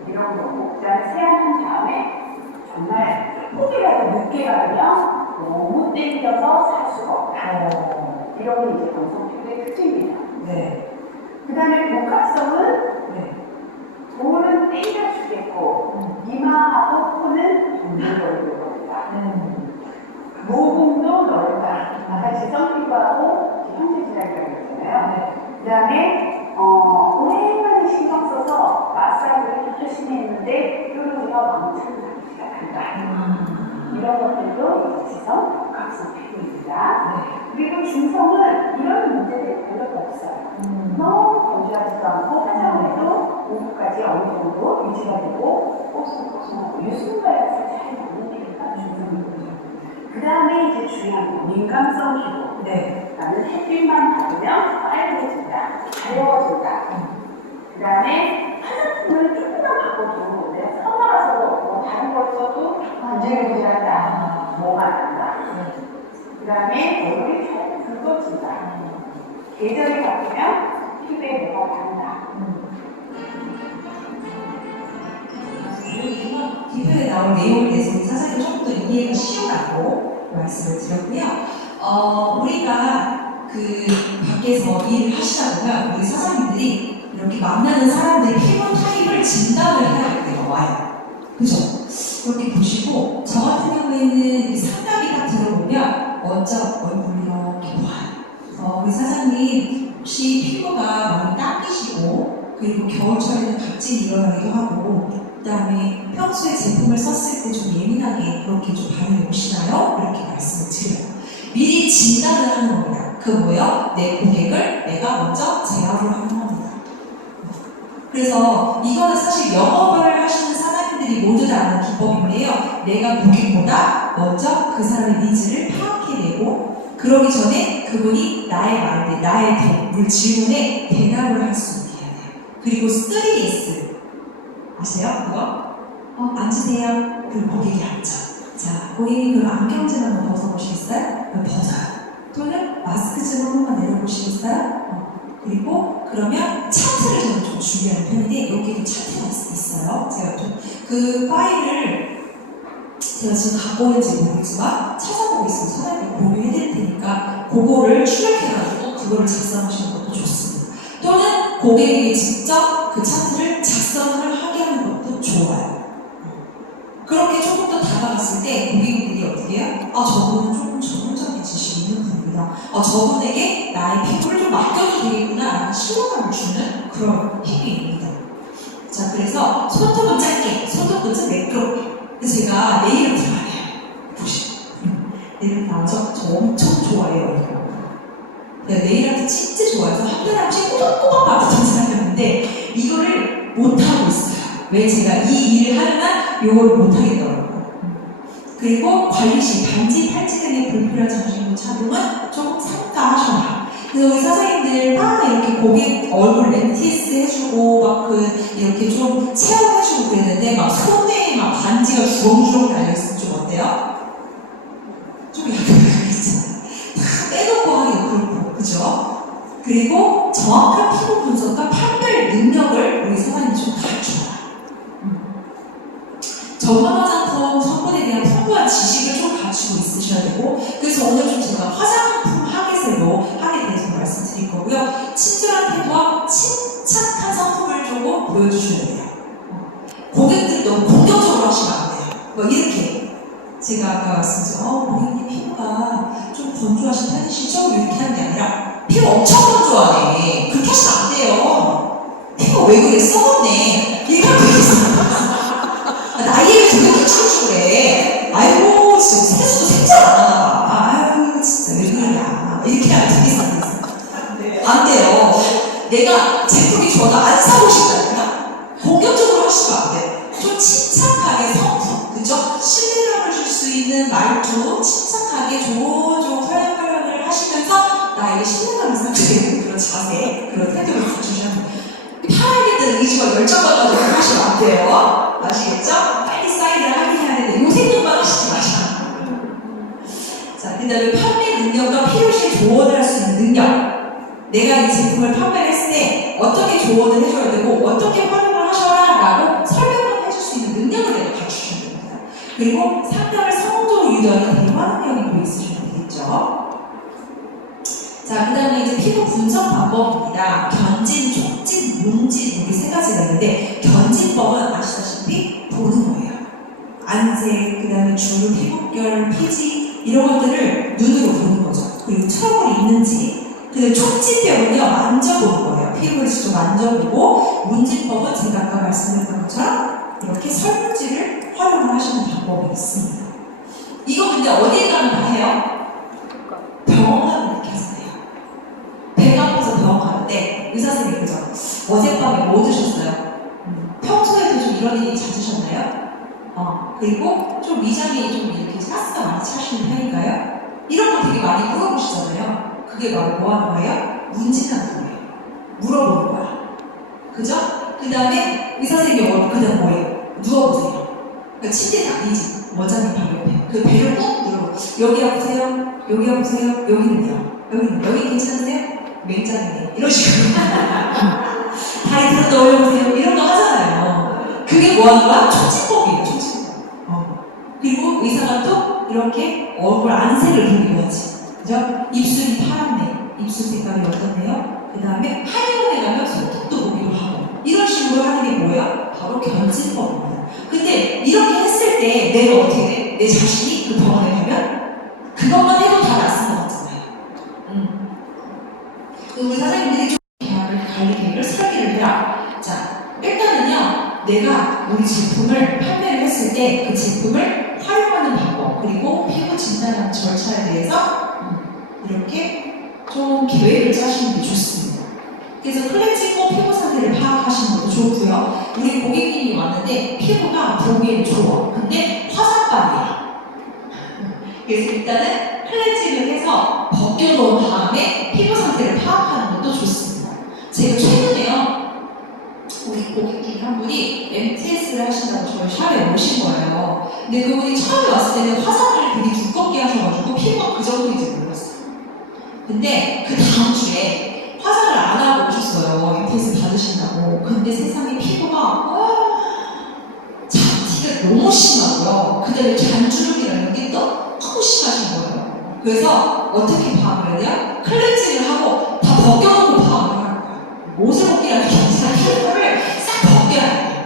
이런 거고 그 다음에 세안한 다음에 정말 조금이라도 늦게 가면 너무 땡겨서 살 수가 없다. 이런 게 이제 건성 피부의 특징입니다. 네. 그 다음에 복합성은 네. 볼은 땡겨주겠고 이마하고 코는 동글거릴 겁니다. 모공도 넓다. 아까 지성피부하고 형체질환이라고 했잖아요. 그 다음에 오랜만에 신경 써서 마사지를 열심히 했는데 뾰루지가 왕창 나기 시작한다. 이런 것들도 지성 복합성 피부입니다. 그리고 중성은 이런 문제들이 별로 없어요. 너무 건조하지도 않고 화장을 해도 오후까지 어느 정도 유지가 되고 뽀송뽀송하고 유순과의 잘 맞는 피부가 중성이거든요. 그 다음에 이제 중요한 거 민감성 피부. 네. 나는 햇빛만 받으면 빨개진다, 가려워진다. 그 다음에 화장품을 조금만 바꿔도 내가 서늘어서 뭐 다른 걸 써도 문질문질한다, 뭐가 난다. 그 다음에 얼굴이 잘 붉어진다. 계절이 바뀌면 피부에 뭐가 난다. 기표에 나온 내용에 대해서 우리 사장님 조금 더 이해가 쉬우라고 말씀을 드렸고요. 우리가 그 밖에서 일을 하시다 보면 우리 사장님들이 이렇게 만나는 사람들의 피부 타입을 진단을 해야 될 때가 와요. 그죠? 이렇게 보시고 저 같은 경우에는 이 상담이가 들어보면 먼저 얼굴이 이렇게 보아요. 우리 사장님 혹시 피부가 많이 당기시고 그리고 겨울철에는 각질이 일어나기도 하고 그 다음에 평소에 제품을 썼을 때 좀 예민하게 그렇게 좀 반응이 오시나요? 이렇게 말씀을 드려요. 미리 진단을 하는 겁니다. 그 뭐예요? 내 고객을 내가 먼저 제압을 하는 겁니다. 그래서 이거는 사실 영업을 하시는 사장님들이 모두 다 아는 기법인데요. 내가 고객보다 먼저 그 사람의 니즈를 파악해내고 그러기 전에 그분이 나의 말에 나의 질문에 대답을 할 수 있게 해야 돼요. 그리고 3S 아세요? 그거? 앉으세요. 그리고 고객이 앉아. 자, 고객님 그럼 안경질 한번 벗어보시겠어요? 벗어요. 또는 마스크 좀 한 번만 내려보시겠어요? 그리고 그러면 차트를 저는 좀 준비하는 편인데 여기도 차트가 있어요. 제가 좀 그 파일을 제가 지금 갖고 있는지 모르겠지만 찾아보고 있으면 사장님이 공유해드릴 테니까 그거를 출력해가지고 그거를 작성하시는 것도 좋습니다. 또는 고객에게 직접 그 차트를 작성을 하게 하는 것도 좋아요. 그렇게 조금 더 다가갔을 때 고객님들이 어떻게 해요? 저분은 조금 전문적인 지식이 있는 분입니다. 저분에게 나의 피부를 좀 맡겨도 되겠구나 라는 신뢰감을 주는 그런 힘입니다. 자, 그래서 손톱은 짧게, 손톱 끝은 매끄럽게. 그래서 제가 네일을 좋아해요. 보시죠. 네일 나오죠? 저 엄청 좋아해요. 이거. 네일 아트 진짜 좋아해서 한 달에 한 번씩 꼬박꼬박 받았던 사람이었는데 이거를 못하고 있어요. 왜 제가 이 일을 하는 한 이걸 못하겠더라고요. 그리고 관리시, 반지, 팔찌 등의 불필요한 장신구 착용은 조금 삼가하셔라. 그래서 우리 사장님들 막 이렇게 고객 얼굴 렌티스 해주고 막 이렇게 좀 체험해주고 그랬는데 막 손에 막 반지가 주렁주렁 달려있으면 좀 어때요? 좀 약간 있잖아요. 다 빼놓고 하기도 그렇고, 그죠? 그리고 정확한 피부 분석과 판별 능력을 우리 사장님 좀 가르쳐라. 전문 화장품 성분에 대한 풍부한 지식을 좀 갖추고 있으셔야 되고, 그래서 오늘 좀 제가 화장품 하객으로 하게 대해서 말씀드릴 거고요. 친절한 태도와 침착한 성품을 조금 보여주셔야 돼요. 고객들이 너무 공격적으로 하시면 안 돼요. 뭐 이렇게 제가 아까 말씀드렸죠. 고객님 피부가 좀 건조하신 편이시죠? 이렇게 하는 게 아니라 피부 엄청 건조하네. 그렇게 하시면 안 돼요. 피부가 왜 그래? 썩었네. 얘가 그랬어. 나이에 저렇게 추고 그래. 아이고, 진짜 세수도 생각 안 하나 봐. 아이고, 진짜 왜 그러냐. 이렇게 하면 되겠어. 안 돼요. 내가 제품이 좋아도 안 사고 싶다니까 공격적으로 하시면 안 돼. 좀 침착하게 성품, 그죠? 신뢰감을 줄 수 있는 말투, 침착하게 좋은 설명을 하시면서 나에게 신뢰감을 상실되는 그런 자세, 그런 태도를 갖추셔야 돼요. 팔아야겠다는 의지와 열정과 가지고 하시면 안 돼요. 아시겠죠? 빨리 사인을 하긴 해야 되는데 요 생각만 하시지 마시고. 자, 그 다음에 판매 능력과 필요시 조언을 할 수 있는 능력. 내가 이 제품을 판매를 했을 때 어떻게 조언을 해줘야 되고 어떻게 활용을 하셔라 라고 설명을 해줄 수 있는 능력을 내가 갖추셔야 됩니다. 그리고 상담을 성공적으로 유도하는 대화 능력이 있으셔야 되겠죠. 자, 그 다음에 이제 피부 분석 방법입니다. 견진, 촉진, 문진 이렇게 세 가지가 있는데 견진법은 아시다시피 보는 거예요. 안색, 그 다음에 주름, 피부결, 피지 이런 것들을 눈으로 보는 거죠. 그리고 트러블이 있는지. 그 촉진법은요, 만져보는 거예요. 피부를 직접 만져보고, 문진법은 제가 아까 말씀드렸던 것처럼 이렇게 설문지를 활용을 하시는 방법이 있습니다. 이거 근데 어디에 가면 다 해요? 병원 가면 이렇게 해서 돼요. 배가 아파서 병원 가는데 의사 선생님 그죠? 어젯밤에 뭐 드셨어요? 평소에도 좀 이런 일이 잦으셨나요? 그리고 좀 위장이 좀 이렇게 가스가 많이 차시는 편인가요? 이런 거 되게 많이 물어보시잖아요. 그게 바로 뭐 하는 거예요? 문진하는 거예요. 물어보는 거야. 그죠? 그 다음에 의사 선생님이 그 다음 뭐예요? 누워보세요. 그러니까 침대 딱 이지. 원장님 바로 옆에. 그 배를 꾹 눌러보고 여기 아프세요? 여기 아프세요? 여기는요? 여기 괜찮으세요? 맹장이네. 이런 식으로. 다리 들어 올려보세요. 이런 거 하잖아요. 그게 뭐 하는 거야? 촉진법이에요. 촉진법. 그리고 의사가 또 이렇게 얼굴 안색을 보기로 하지. 그죠? 입술이 파랗네. 입술 색깔이 어떻네요? 그 다음에 한의원에 가면 손톱도 보기로 하고 이런 식으로 하는 게 뭐예요? 바로 견진법입니다. 근데 이렇게 했을 때 내가 어떻게 돼? 내 자신이 그 병원에 가면 그것만 해도 다 낫은 것 같잖아요. 우리 사장님들이 좀 계약을 관리 계획을 설계를 해라. 자, 일단은요, 내가 우리 제품을 판매를 했을 때 그 제품을 활용하는 방법 그리고 피부 진단하는 절차에 대해서 이렇게 좀 계획을 짜시는 게 좋습니다. 그래서 클렌징 피부 상태를 파악하시는 것도 좋고요. 우리 고객님이 왔는데 피부가 보기엔 좋아. 근데 화장반이야. 그래서 일단은 클렌징을 해서 벗겨놓은 다음에 피부 상태를 파악하는 것도 좋습니다. 제가 최근에요. 우리 고객님 한 분이 MTS를 하신다고 저희 샵에 오신 거예요. 근데 그분이 처음에 왔을 때는 화장을 되게 두껍게 하셔가지고 피부가 그 정도인지 몰랐어요. 근데 그 다음 주에 화장을 안 하고 오셨어요. MTS 받으신다고. 근데 세상에 피부가 잔티가 너무 심하고요. 그 다음에 잔주름이라는 게 너무 심하신 거예요. 그래서 어떻게 파악을 해야 돼요? 클렌징을 하고 다 벗겨놓고 파악을 하는 거예요. 옷을 벗기라는 게 아니라 피부를 싹 벗겨야 돼요.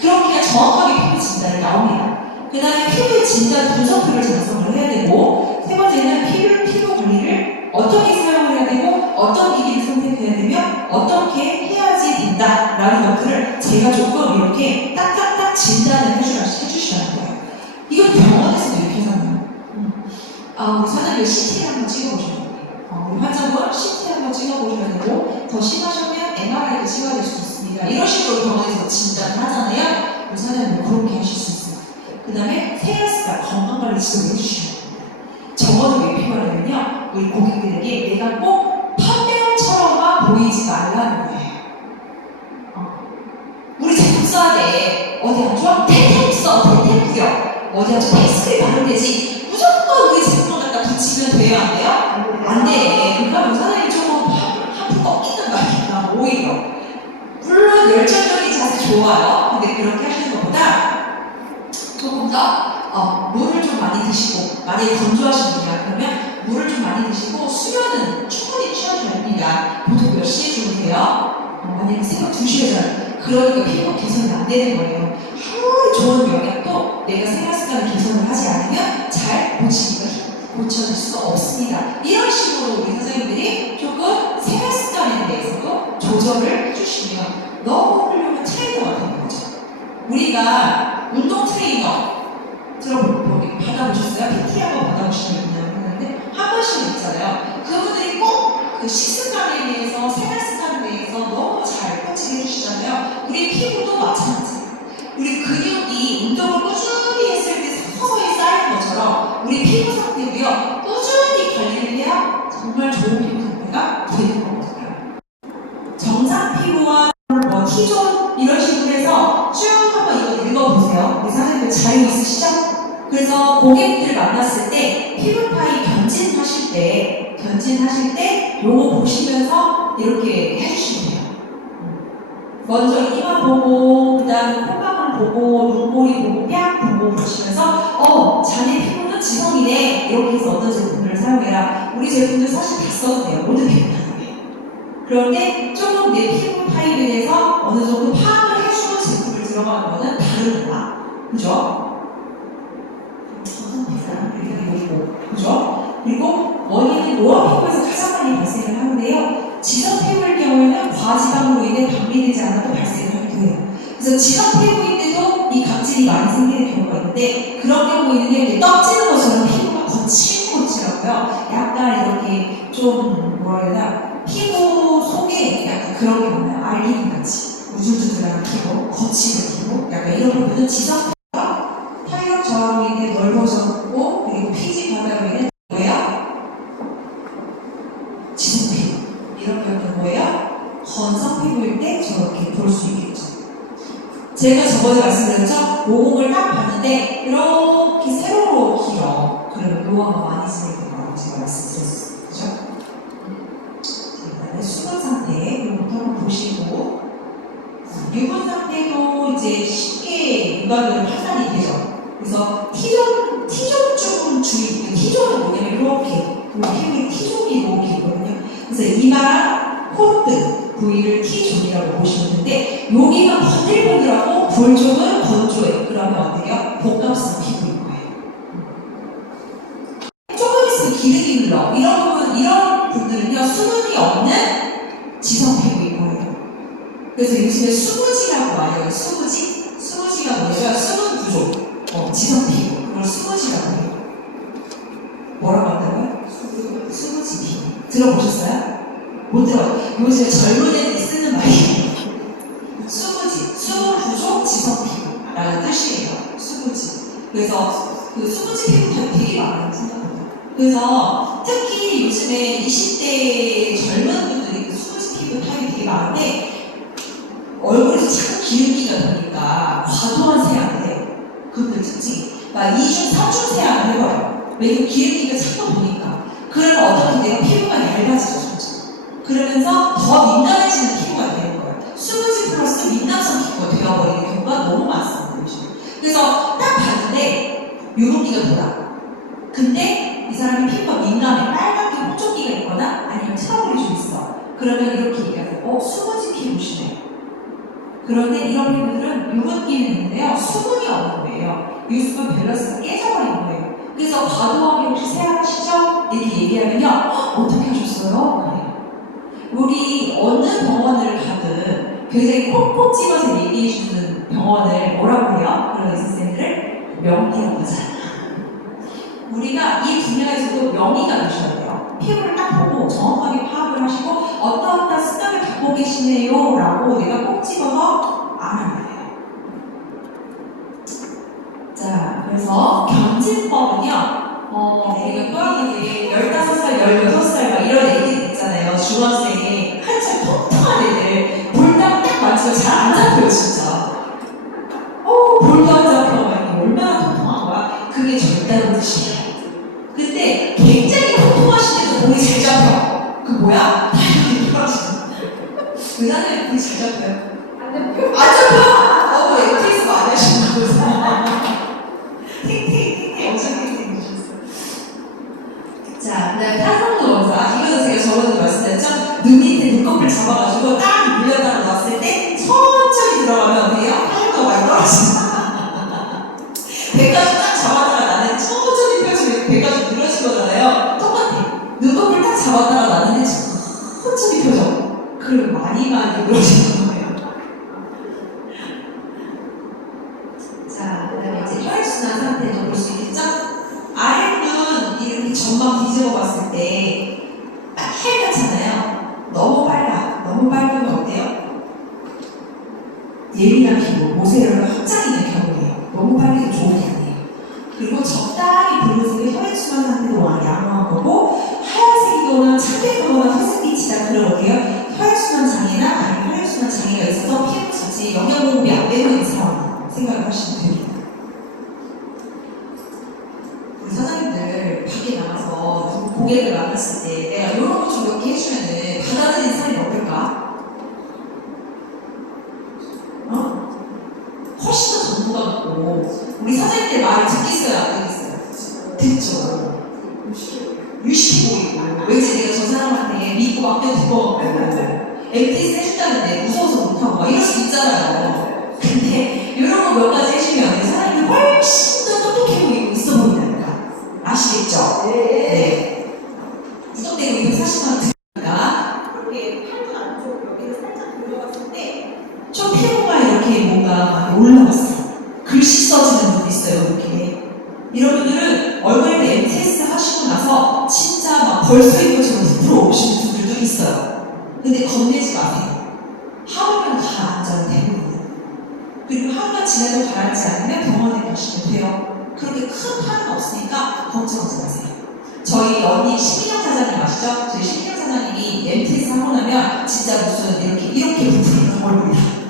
그렇게 해야 정확하게 피부 진단이 나옵니다. 그 다음에 피부의 진단 분석표를 작성을 해야 되고 세 번째는 피부 관리를 어떻게 사용을 해야 되고 어떤 기기를 선택해야 되며 어떻게 해야지 된다라는 것들을 제가 조금 이렇게 딱딱딱 진단을 해주셔야 돼요. 이건 병원에서도 이렇게 하잖아요. 우리 사장님 CT를 한번 찍어보셔야 돼요. 우리 환자분 CT 한번 찍어보셔야 되고 더 심하시면 MRI도 찍어야 될 수도 있습니다. 이런 식으로 병원에서 진단을 하잖아요. 우리 사장님 그렇게 하실 수 있어요. 그 다음에 세안습관 건강관리 지도를 해주셔야 됩니다. 저거는 왜 필요하냐면요. 우리 고객들에게 내가 꼭 판매처럼만 보이지 말라는 거예요. 우리 제품 써야 돼. 어디 안 좋아? 텐텐 써. 텐텐 뿌려. 어디 안 좋아? 패스크림 바르면 되지. 무조건 우리 제품을 갖다 붙이면 돼요? 안 돼요? 안 돼. 그러니까 사장님이 조금 한푼 꺾이는 말이야. 오히려. 물론 열정적인 자세 좋아요. 근데 그렇게 하시는 것보다 조금 더 물을 좀 많이 드시고 만약에 건조하신 분이야 그러면 물을 좀 많이 드시고 수면은 충분히 취하셔야 됩니다. 보통 몇 시에 주무세요? 만약에 새벽 2시에 자요. 그러니까 피부 개선이 안 되는 거예요. 하루 아무리 좋은 영양도 내가 생활습관을 개선을 하지 않으면 잘 고쳐질 수가 없습니다. 이런 식으로 우리 선생님들이 조금 생활습관에 대해서도 조절을 해주시면 너무 훌륭한 트레이너가 되는 거죠. 우리가 운동 트레이너 받아보셨어요? PT 한번 받아보시는 분이 있는데 한 번씩 있잖아요. 그분들이 꼭 그 식습관에 대해서 생활습관에 대해서 너무 잘 코칭 해주시잖아요. 우리 피부도 마찬가지예요. 우리 근육이 운동을 꾸준히 했을 때 서서히 쌓이는 것처럼 우리 피부 상태도요 꾸준히 관리를 해야 정말 좋은 피부 상태가 되는 거거든요. 정상 피부와 뭐 T존 이런 식으로 해서 쭉 한번 이거 읽어보세요. 우리 선생님들 자유 있으시죠? 그래서 고객들 만났을 때 피부 타입 견진하실 때 요거 보시면서 이렇게 해주시면 돼요. 먼저 이마 보고 그 다음에 콧방울 보고 눈꼬리 보고 뺨 보고 보시면서 자네 피부는 지성이네 이렇게 해서 어떤 제품들을 사용해라. 우리 제품들 사실 다 써도 돼요. 모든 피부 타입에. 그런데 조금 내 피부 타입에 대해서 어느 정도 파악을 해주는 제품을 들어가는 거는 다릅니다. 그죠? 그죠? 그리고 원인은 노화 피부에서 가장 많이 발생을 하는데요. 지성 피부일 경우에는 과지방으로 인해 방리되지 않아도 발생을 하게 돼요. 그래서 지성 피부인데도 이 각질이 많이 생기는 경우가 있는데 그런 경우에는 이렇게 떡지는 것처럼 피부가 거칠고요. 약간 이렇게 좀 뭐라 해야 되나 피부 속에 약간 그런 게 있나요? 알갱이 같이 우줄주줄한 피부, 거치는 피부 약간 이런 부분은 지성 탄력 저항에 인해 넓어졌고 그리고 피지 바다로 인해 뭐예요? 지성 피부 이런 경우는 뭐예요? 건성 피부일 때 저렇게 볼 수 있겠죠. 제가 저번에 말씀드렸죠? 모공을 딱 봤는데 이렇게 세로로 길어. 그러면 노화가 많이 진행된다고 제가 말씀드렸어요. 그죠? 일단은 수분 상태 이것부터 한번 보시고 유분 상태도 이제 쉽게 육안으로 판단이 되죠. 그래서 T존 좀 주의, T존은 뭐냐면 이렇게 피부에 T존이 이렇게 있거든요. 그래서 이마랑 콧등 부위를 T존이라고 보시면 되는데 여기가 번들번들하고 볼 쪽은 건조해. 그러면 어때요? 복합성 피부인 거예요. 조금 있으면 기름이 흘러. 이런 분들은요 수분이 없는 지성 피부인 거예요. 그래서 요즘에 수부지라고 말해요. 수부지가 뭐냐면 수분 부족. 지성 피부, 그걸 수부지라고 해요. 뭐라고 한다고요? 수부지 피부. 들어보셨어요? 못 들어요. 요즘에 젊은 애들이 쓰는 말이에요. 수부지, 수분 부족 지성 피부라는 뜻이에요. 수부지. 그래서 그 수부지 피부 타입 되게 많아요, 생각보다. 그래서 특히 요즘에 20대 젊은 분들이 그 수부지 피부 타입이 되게 많은데 얼굴에서 자꾸 기름기가 도니까 과도한 세안을 해요. 그분들 특징이. 그러니까 2중, 3중 세안을 해봐요. 왜냐면 기름기가 자꾸 도니까. 그러면 어떻게 돼요? 피부가 얇아지죠, 점점. 그러면서 더 민감해지는 피부가 되는 거예요. 수부지 플러스 민감성 피부가 되어버리는 경우가 너무 많습니다, 요즘. 그래서 딱 봤는데 유분기가 돌아. 근데 이 사람이 피부가 민감해. 빨갛게 홍조기가 있거나 아니면 트러블이 좀 있어. 그러면 이렇게 얘기하고 수부지 피부시네. 그런데 이런 피부들은 유분기는 있는데요. 수분이 없는 거예요. 유수분 밸런스가 깨져버린 거예요. 그래서 과도하게 혹시 세안하시죠? 이렇게 얘기하면요. 어떻게 하셨어요? 우리 어느 병원을 가든 굉장히 콕콕 집어서 얘기해주는 병원을 뭐라고 해요? 그런 의사선생님들을 명의라고 하잖아요. 우리가 이 분야에서도 명의가 되셔야 돼요. 피부를 딱 보고 정확하게 파악을 하시고 어떠한 습관을 갖고 계시네요 라고 내가 꼭 집어서 알아야 돼요. 자, 그래서 견진법은요 우리가 또 15살, 16살 막 이런 애들 있잖아요. 중학생이 한참 통통한 애들 볼당 딱 만지면 잘 안 잡혀요 진짜. 볼도 안 잡혀. 얼마나 통통한 거야? 그게 절단의 뜻이에요. 근데 굉장히 통통하신 애도 볼이 잘 잡혀. 그 뭐야? 다이어트 떨어지는 의사는 볼이 잘 잡혀요? 안 잡혀! 엑트리스 많이 하신다고 탱탱 엄청 탱탱 주셨어요. 자, 그 다음에 탄성도 검사. 이거는 제가 저번에 말씀드렸죠? 눈 밑에 눈꺼풀 잡아가지고 딱 물렸다가 놨을 때 천천히 들어가면 들어갔을 때 하얗잖아요. 너무 빨라. 너무 빨면 어때요? 예민한 피부, 모세혈을 확장이는 경우예요. 너무 빨리도 좋은 게 아니에요. 그리고 적당히 붉은색의 혈액순환 상태도 양호한 거고, 하얀색이거나 창백하거나 회색빛이 다 그런 어때요? 혈액순환 장애나 아니면 혈액순환 장애가 있어서 피부 자체에 영양 공급이 안 되고 있는 상황 생각을 하시면 됩니다. 우리 사장님들 밖에 나가서 고객을 만났을 때 내가 이런 거 좀 몇 개 해주면은 받아들이는 사람이 어떨까? 훨씬 더 전문가 같고 우리 사장님들 말을 듣겠어요? 안 듣겠어요? 듣죠. 유식해 보이고 왠지 내가 저 사람한테 믿고 맡겨 두고 MTS 해준다는데 무서워서 못하고 막 이럴 수 있잖아요. 근데 이런 거 몇 가지 해주면 사람이 훨씬 더 똑똑해 보이고 있어 보인다니까. 아시겠죠? 네. 구독되고 240만 드니까 이렇게 팔뚝 안쪽 여기를 살짝 돌려봤을 때 좀 피부가 이렇게 뭔가 많이 올라왔어요. 글씨 써지는 분도 있어요. 이렇게. 이런 분들은 얼굴에 MTS 하시고 나서 진짜 막 벌써인 것처럼 부풀어 오시는 분들도 있어요. 근데 겁내지 마세요. 하루면 가라앉아요, 대부분. 그리고 하루가 지나도 가라앉지 않으면 병원에 가시면 돼요. 그렇게 큰 탈은 없으니까 걱정하지 마세요. 저희 언니 신민영 사장님 아시죠? 저희 신민영 사장님이 MTS 하고 나면 진짜 무슨 이렇게 부풀어요, 얼굴이.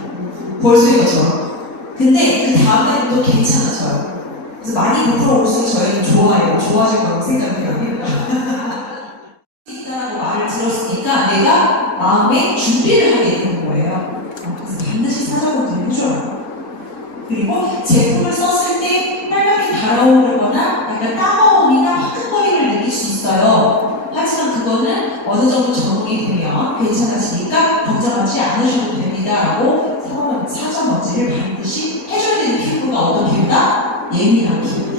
벌써인 것처럼. 근데 그 다음에는 또 괜찮아져요. 그래서 많이 부풀어 올수록 저희는 좋아해요. 좋아질 거라고 생각해요. 있다라고 말을 들었으니까 내가 마음에 준비를 하게 되는 거예요. 그래서 반드시 사자분들 해줘요. 그리고 제품을 썼을 때 빨갛게 달아오르거나 약간 따가움이나 화끈거림을 느낄 수 있어요. 하지만 그거는 어느 정도 적응이 되면 괜찮아지니까 걱정하지 않으셔도 됩니다라고 사전 먼지를 반드시 해줘야 되는 피부가 어떤 피부다? 예민한 피부.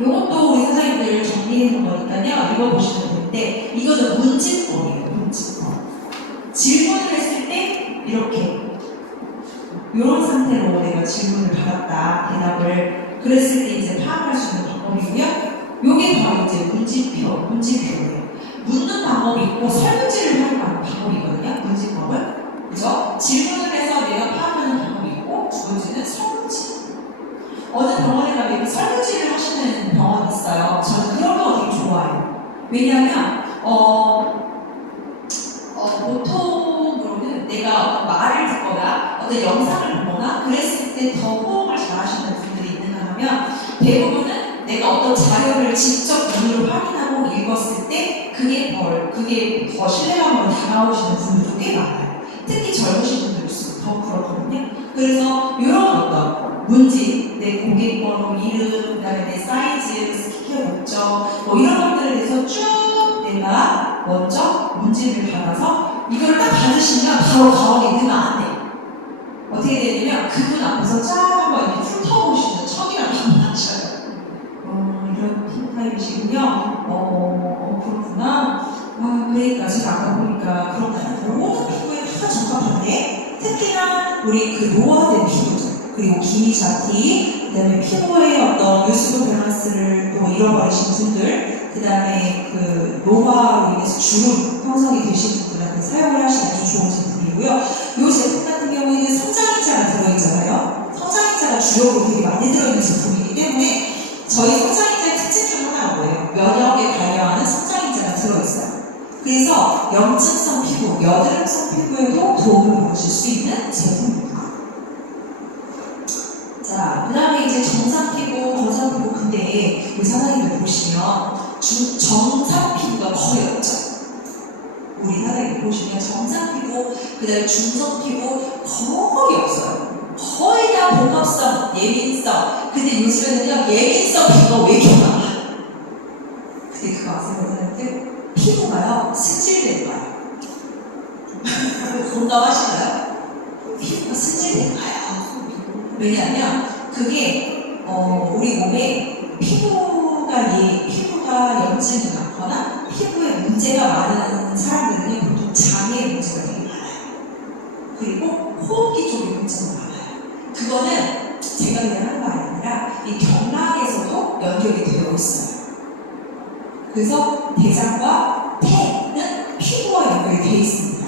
이것도 우리 사장님들 정리해놓은 거니까요. 읽어보시면 되는데 이거는 문진법이에요. 문진법. 질문을 했을 때 이렇게 이런 상태로 내가 질문을 받았다. 대답을 그랬을 때 이제 파악할 수 있는 방법이고요. 이게 바로 이제 문진표예요. 묻는 방법이 있고 설문지를 활용하는 방법이거든요. 문진법은. 그죠? 질문을 해서 내가 파악하는 방법이 있고 두 번째는 설문지. 어느 병원에 가면 설문지를 하시는 병원이 있어요. 저는 그런 거 되게 좋아해요. 왜냐하면 보통으로는 내가 어떤 말을 듣거나 어떤 영상을 보거나 그랬을 때 더 호응을 잘 하시는 분들이 있는가 하면 대부분은 내가 어떤 자료를 직접 눈으로 확인하고 읽었을 때 그게 더 신뢰감으로 다가오시는 분들도 꽤 많아요. 특히 젊으신 분들일수록 더 그렇거든요. 그래서 이런 어떤 문진, 내 고객번호, 이름, 그 다음에 내 사이즈, 스킨케어 목적 뭐 이런 것들에 대해서 쭉 내가 먼저 문진을 받아서 이걸 딱 받으시면 바로 가방에 넣으면 안 돼요. 어떻게 되냐면 그분 앞에서 쫙 한번 이렇게 훑어보시는 척이랑 한번 하셔요. 이런 피부 타입이시군요. 그렇구나. 그러니까 제가 아까 보니까 그렇구나. 모든 피부에 다 적합한데 특히나 우리 그 노화된 피부죠. 그리고 기미자티, 그 다음에 피부의 어떤 유수분 밸런스를 또 잃어버리신 분들, 그 다음에 그 노화로 인해서 주름 형성이 되신 분들한테 사용을 하시면 아주 좋은 제품이고요. 이 제품 같은 경우에는 성장인자가 들어있잖아요. 성장인자가 주력으로 되게 많이 들어있는 제품이기 때문에 저희 성장인자의 특징 중 하나가 뭐예요? 면역에 관여하는 성장인자가 들어있어요. 그래서 염증성 피부, 여드름성 피부에도 도움을 받으실 수 있는 제품입니다. 자, 그 다음에 이제 정상 피부, 거상 피부. 근데 우리 사장님들 보시면 정상 피부가 거의 없죠. 우리 사장님 보시면 정상 피부, 그 다음에 중성 피부 거의 없어요. 거의 다 복합성, 예민성. 근데 요즘에는요, 예민성 피부가 왜 이렇게 많아? 근데 그거 아세요, 사장님들? 피부가요, 승질된 거예요. 공감하시나요? 피부가 승질된 거예요. 왜냐하면 그게 우리 몸에 피부가 염증이 많거나 피부에 문제가 많은 사람들은 보통 장에 문제가 되게 많아요. 그리고 호흡기 쪽에 문제가 많아요. 그거는 제가 그냥 하는 말이 아니라 이 경락에서도 연결이 되어 있어요. 그래서 대장과 폐는 피부와 연결이 되어 있습니다.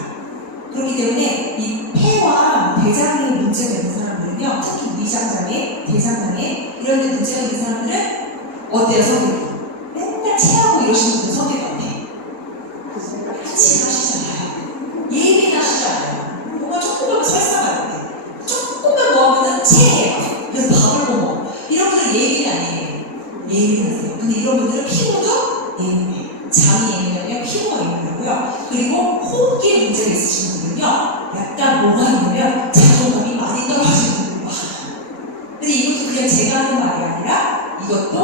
그렇기 때문에 이 폐와 대장에 문제가 있는 사람들은요, 특히 위장장애, 대장장애 이런 데 문제가 있는 사람들은 어때요, 성격이? 맨날 체하고 이러시는 분들 성격이 어때? 하시잖아요. 예민하시잖아요. 뭔가 조금만 설사하는데 조금만 뭐 하면은 체해요. 그래서 밥을 못 먹어. 이런 분들은 예민이 아니에요. 예민하세요. 근데 이런 분들은 피부도 예민해요. 잠이 예민하면 피부가 예민하고요. 그리고 호흡기에 문제가 있으신 분들은요, 약간 뭐가 있냐면 자존감이 많이 떨어지는 분들이 많아요. 근데 이것도 그냥 제가 하는 말이 아니라 이것도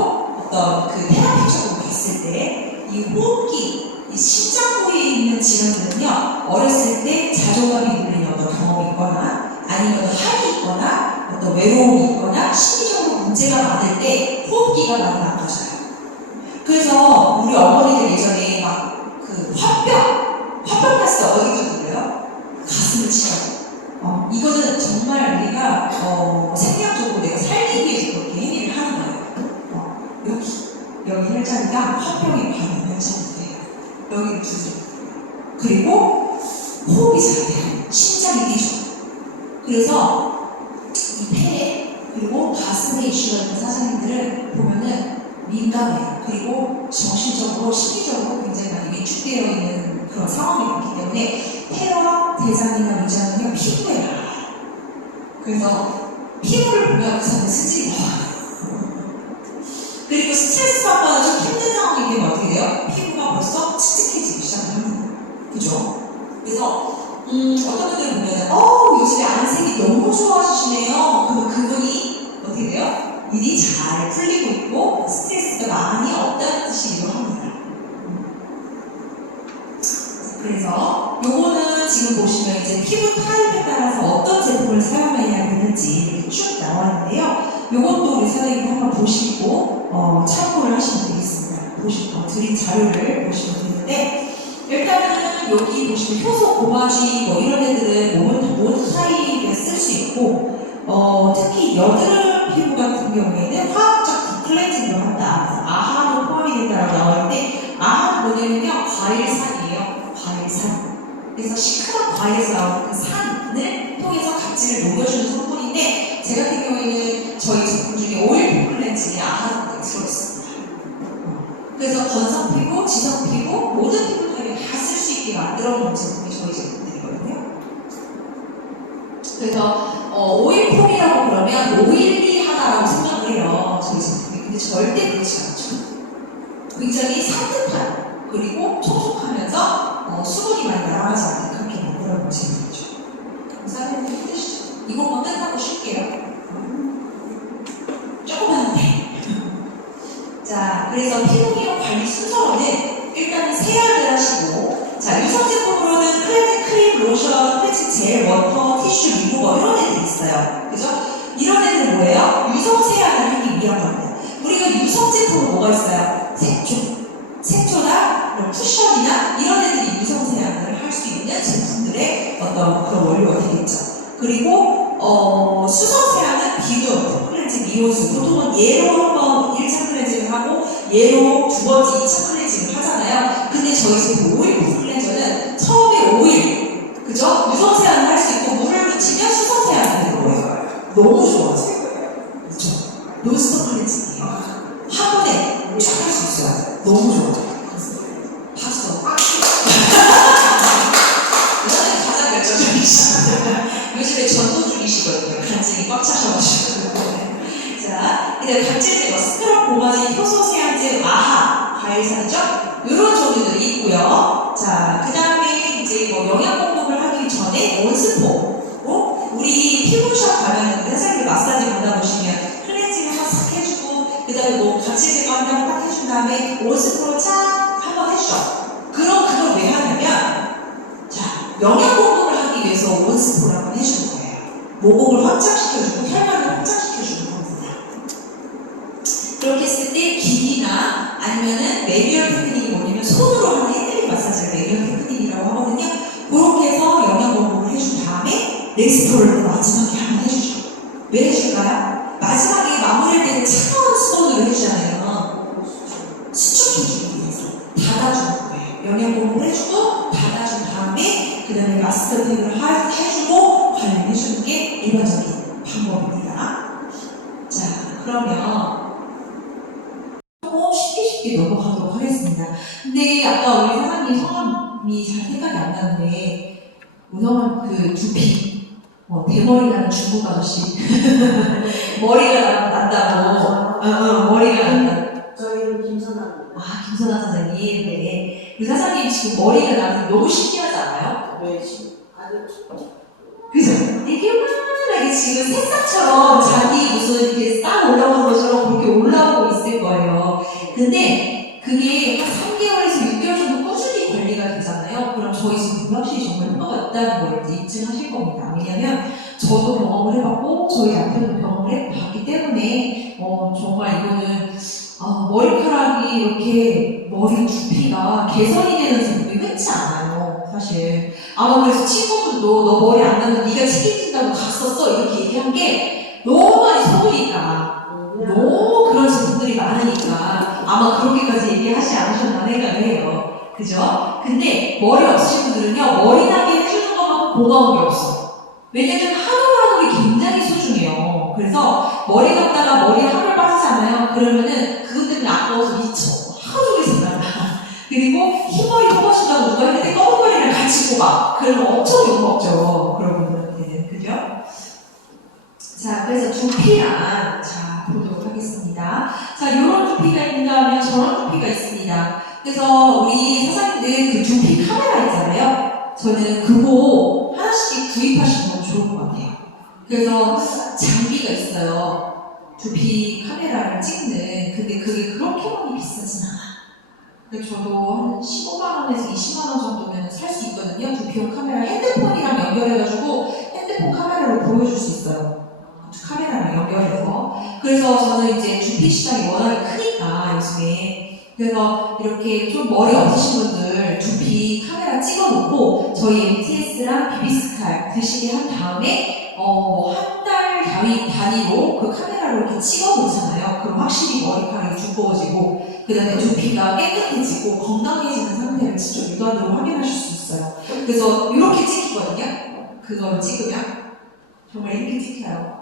어떤 그 테라피적으로 봤을 때 이 호흡기, 이 심장 부위에 있는 질환들은요, 어렸을 때 자존감이 눌리는 어떤 경험이 있거나 아니면 한이 있거나 어떤 외로움이 있거나 심리적으로 문제가 많을 때 호흡기가 많이 나빠져요. 그래서 우리 어머니들 예전에 막 그 화병 났어. 어디서 들려요? 가슴을 치라고. 이거는 정말 우리가 생명적으로 내가 살기 위해서 그렇게 행위를 하는 거예요. 여기 혈자리가 화병에 관한 혈자리예요. 여기를 주세요. 그리고 호흡이 잘 돼요. 심장이 뛰죠. 그래서 이 폐에 그리고 가슴에 이슈가 있는 사장님들은 보면은 민감해요. 그리고 정신적으로, 심리적으로 굉장히 많이 위축되어 있는 그런 상황이 많기 때문에 폐와 대장이나 위장은요, 피부에 나와요. 그래서 피부를 보면 의사는 스질이 나와요. 그리고 스트레스 받거나 좀 힘든 상황이 되면 어떻게 돼요? 피부가 벌써 칙칙해지기 시작합니다. 그죠? 그래서 어떤 분들 보면은 요즘에 안색이 너무 좋아지시네요. 그러면 그분이 어떻게 돼요? 일이 잘 풀리고 있고 스트레스가 많이 없다는 뜻이기도 합니다. 그래서 요거는 지금 보시면 이제 피부 타입에 따라서 어떤 제품을 사용해야 되는지 이렇게 쭉 나와 있는데요. 요것도 우리 선생님이 한번 보시고 참고를 하시면 되겠습니다. 드린 자료를 보시면 되는데, 일단은 여기 보시면 효소, 고마쥐 뭐 이런 애들은 모든 타입에 쓸 수 있고, 특히 여드름 피부 같은 경우에는 화학적 디클렌징을 한다. 그래서 아하도 포함이 된다라고 나와 있는데, 아하는 뭐냐면요, 과일산이에요. 과일산. 그래서 시큼한 과일에서 나오는 그 산을 통해서 각질을 녹여주는 성분인데, 제 같은 경우에는 저희 제품 중에 오일 포클렌징이 아하가 들어있습니다. 그래서 건성 피부, 지성 피부, 모든 피부 타입에 다 쓸 수 있게 만들어 놓은 제품이 저희 제품들이거든요. 그래서 오일폼이라고 그러면 오일리하다라고 생각을 해요. 저희 제품이. 근데 절대 그렇지 않죠. 굉장히 산뜻한, 그리고 촉촉하면서 수분이 많이 날아가지 않는 그렇게 만들어 놓은 제품이죠. 사장님 힘드시죠? 이것만 끝나고 쉴게요. 조금만 돼. 자, 그래서 피부 미용 관리 순서로는 일단은 세안을 하시고, 자, 유성 제품으로는 클렌징 크림, 로션, 클렌징 젤, 워터, 티슈, 리무버 이런 애들이 있어요. 그죠? 이런 애들은 뭐예요? 유성 세안을 하기 위한 겁니다. 우리가 유성 제품은 뭐가 있어요? 색조나 쿠션이나 이런 애들이 유성 세안을 할 수 있는 제품들의 어떤 그런 원료가 되겠죠. 그리고 수성 세안은 비누, 클렌징, 미온수, 보통은 얘로 한번 1차 클렌징을 하고 얘로 두 번째 2차 클렌징을 하잖아요. 근데 저희 제품 오일 클렌저는 처음에 오일, 그죠? 유성 세안을 할 수 있고 물을 묻히면 수성 세안이 되는 거예요. 너무 좋아서. 그죠? 논스톱 클렌징이에요. 한 번에 쫙 할 수 있어요. 너무 좋아요. 박수. 여자는 가장 결정적이시죠. 요즘에 전도 중이시거든요. 간증이 꽉 차셔가지고. 자, 이제 각질 제거, 스크럽, 고마지, 효소 세안제, 아하, 과일산이죠? 이런 종류들이 있고요. 자, 그 다음에 이제 뭐 영양 공급을 하기 전에 온스포. 우리 피부샵 가면 회사님들 마사지 받아 보시면 클렌징 한번 싹 해주고, 그 다음에 뭐 각질 제거 한번 딱 해준 다음에 온스포로 쫙 한번 해주죠. 그럼 그걸 왜 하냐면, 자, 영양 공급을 하기 위해서 온스포를 한번 해주는 거예요. 모공을 확장시켜주고 혈관을 확장시켜주는 겁니다. 그렇게 했을 때 기기나 아니면은 매뉴얼 테크닉이 뭐냐면 손으로 하는 핸드링 마사지를 매뉴얼 테크닉이라고 하거든요. 그렇게 해서 영양 공급을 해준 다음에 레스토를 마지막에 한번 해주죠. 왜 해줄까요? 마지막에 마무리할 때는 차가운 수건으로 해주잖아요. 수축해주기 위해서. 일반적인 방법입니다. 자, 그러면 조금 쉽게 넘어가도록 하겠습니다. 근데 아까 우리 사장님 성함이 잘 생각이 안 나는데 우선 그 두피, 대머리 나는 중국 아저씨 머리가 난다고 머리가 난다. 저희는 김선아입니다. 아, 김선아 사장님. 네. 그 사장님 지금 머리가 나는 게 너무 신기하지 않아요? 네, 아주 그죠? 이게 환하게 지금 새싹처럼 자기 무슨 이렇게 싹 올라오는 것처럼 그렇게 올라오고 있을 거예요. 근데 그게 한 3개월에서 6개월 정도 꾸준히 관리가 되잖아요. 그럼 저희 지금 확실히 정말 효과가 있다는 걸 이제 입증하실 겁니다. 왜냐면 저도 경험을 해봤고 저희 남편도 경험을 해봤기 때문에 정말 이거는 머리카락이 이렇게 머리 두피가 개선이 되는 제품이 흔치 않아요. 사실 아마 그래서 친구분도 너 머리 안 나면 네가 책임진다고 갔었어 이렇게 얘기한 게 너무 많이 속으니까 너무 그런 제품들이 많으니까 아마 그렇게까지 얘기하지 않으셨나 생각을 해요. 그죠? 근데 머리 없으신 분들은요 머리 나게 해주는 것만큼 고마운 게 없어. 왜냐면 하루하루가 굉장히 소중해요. 그래서 머리 감다가 머리 한 올 빠지잖아요. 그러면은 그것 때문에 아까워서 미쳐. 하루 종일 생각나. 그리고 흰머리 뽑아준다고 누가 했는데 검은 머리를 같이 뽑아. 그러면 엄청 욕먹죠. 그런 분들한테는. 그죠? 자, 그래서 두피란, 자, 보도록 하겠습니다. 자, 요런 두피가 있는가 하면 저런 두피가 있습니다. 그래서 우리 사장님들 그 두피 카메라 있잖아요. 저는 그거 하나씩 구입하시면 너무 좋을 것 같아요. 그래서 장비가 있어요. 두피 카메라를 찍는. 근데 그게 그렇게 많이 비싸진 않아. 근데 저도 한 15만원에서 20만원 정도면 살 수 있거든요. 두피용 카메라 핸드폰이랑 연결해가지고 핸드폰 카메라로 보여줄 수 있어요. 카메라랑 연결해서. 그래서 저는 이제 두피 시장이 워낙에 크니까 요즘에. 그래서 이렇게 좀 머리 없으신 분들 두피 카메라 찍어놓고 저희 MTS랑 비비스칼 드시게 한 다음에 한 달 단위로 그 카메라로 이렇게 찍어놓잖아요. 그럼 확실히 머리카락이 두꺼워지고 그 다음에 두피가 깨끗해지고 건강해지는 상태를 직접 육안으로 확인하실 수 있어요. 그래서 이렇게 찍히거든요. 그걸 찍으면 정말 이렇게 찍혀요.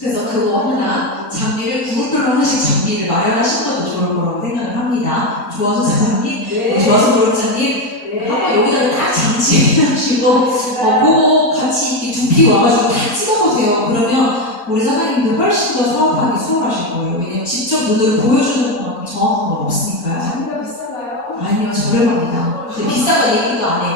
그래서 그거 하나 장비를 그룹별로 하나씩 장비를 마련하시는 것도 좋을 거라고 생각을 합니다. 좋아서 사장님, 좋아서 노력자님 한번 여기다 딱 장치해주시고 그거 같이 이렇게 두피 와가지고 다 찍어보세요. 그러면 우리 사장님들 훨씬 더 사업하기 수월하실 거예요. 왜냐면 직접 눈으로 보여주는 것만큼 정확한 건 없으니까요. 장비가 비싼가요? 아니요, 저렴합니다. 근데 비싸다 얘기도 안 해.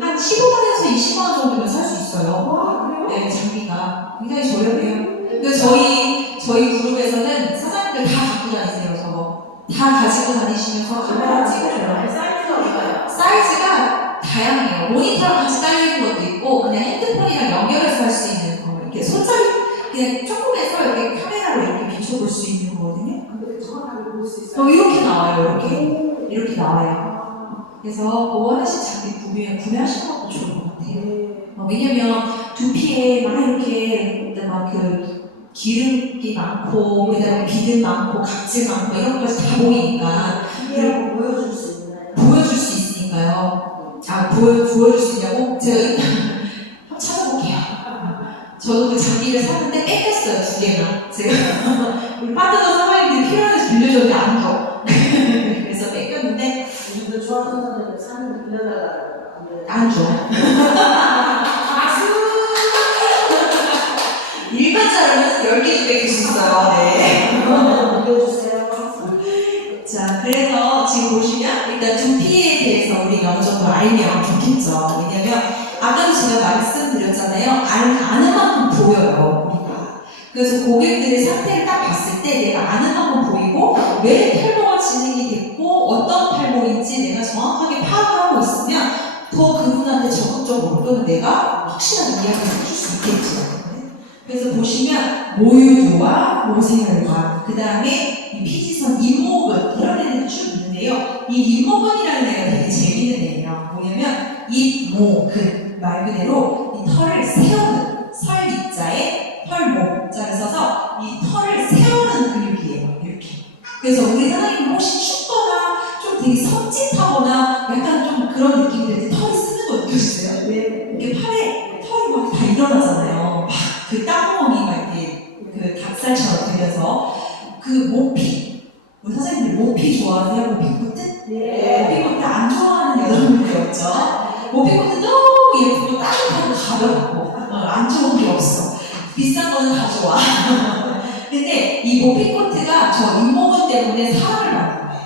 한 15만원에서 20만원 정도면 살 수 있어요. 와, 그래요? 네, 장비가 굉장히 저렴해요. 그래서 저희 그룹에서는 사장님들 다 갖고 다니세요. 저거 다 가지고 다니시면서 카메라 찍으셔요. 사이즈가 얼마예요? 사이즈가 다양해요. 모니터랑 같이 딸리는 것도 있고 그냥 핸드폰이랑 연결해서 할 수 있는 거 이렇게 손잡이 그냥 조금 해서 이렇게 카메라로 이렇게 비춰볼 수 있는 거거든요. 근데 정확하게 볼 수 있어요? 이렇게 나와요. 이렇게 나와요. 그래서 그거 하나씩 장비 구매하시는 것도 좋을 것 같아요. 왜냐면 두피에 막 이렇게 막 그 기름기 많고 그다음에 비듬 많고 각질 많고 이런 것까지 다 보이니까 그리고 보여줄 수 있나요? 보여줄 수 있으니까요. 보여줄 수 있냐고? 제가 일단 한번 찾아볼게요. 저도 그 장비를 샀는데 뺏겼어요. 2개나. 제가 우리 파트너 사장님들이 필요해서 빌려줬는데 안 줘. 그래서 뺏겼는데 요즘도 중앙선생님들 사는 거 빌려달라고 안 줘. 일반자로는 10개 뺏길 수 있어요. 네. 빌려주세요. 자, 그래서 지금 보시면 일단 두피에 대해서 우리가 어느 정도 알면 좋겠죠. 왜냐면 아까도 제가 말씀드렸잖아요. 아는 만큼 보여요. 우리가. 그래서 고객들의 상태를 딱 봤을 때 내가 아는 만큼 보이고 왜 탈모가 진행이 됐고 어떤 탈모인지 내가 정확하게 파악을 하고 있으면 더 그분한테 적극적으로 또는 내가 확실하게 이야기를 해줄 수 있겠죠. 그래서 보시면 모유두와 모세혈관, 그 다음에 이 피지선 잇모근 이런 애들이 쭉 있는데요. 이 잇모근이라는 애가 되게 재밌는 애예요. 뭐냐면 잇모근 말 그대로 이 털을 세우는 설 밑자에 털모자를 써서 이 털을 세우는 근육이에요. 이렇게. 그래서 우리 사장님 혹시 춥거나 좀 되게 섬찟하거나 약간 좀 그런 느낌이 들 때 털이 쓰는 거 느껴지세요? 네. 이렇게 팔에 털이 막 다 일어나잖아요. 막 그 땀구멍이 막 이렇게 그 닭살처럼 되면서 그 모피, 우리 선생님들 모피 좋아하세요? 모피코트? 모피코트 안 좋아하는 여러분들이 없죠? 모피코트 너무 예쁘고 따뜻하고 가볍고 안 좋은 게 없어. 비싼 거는 다 좋아. 근데 이 모피코트가 저 잇몸 때문에 사랑을 받는 거예요.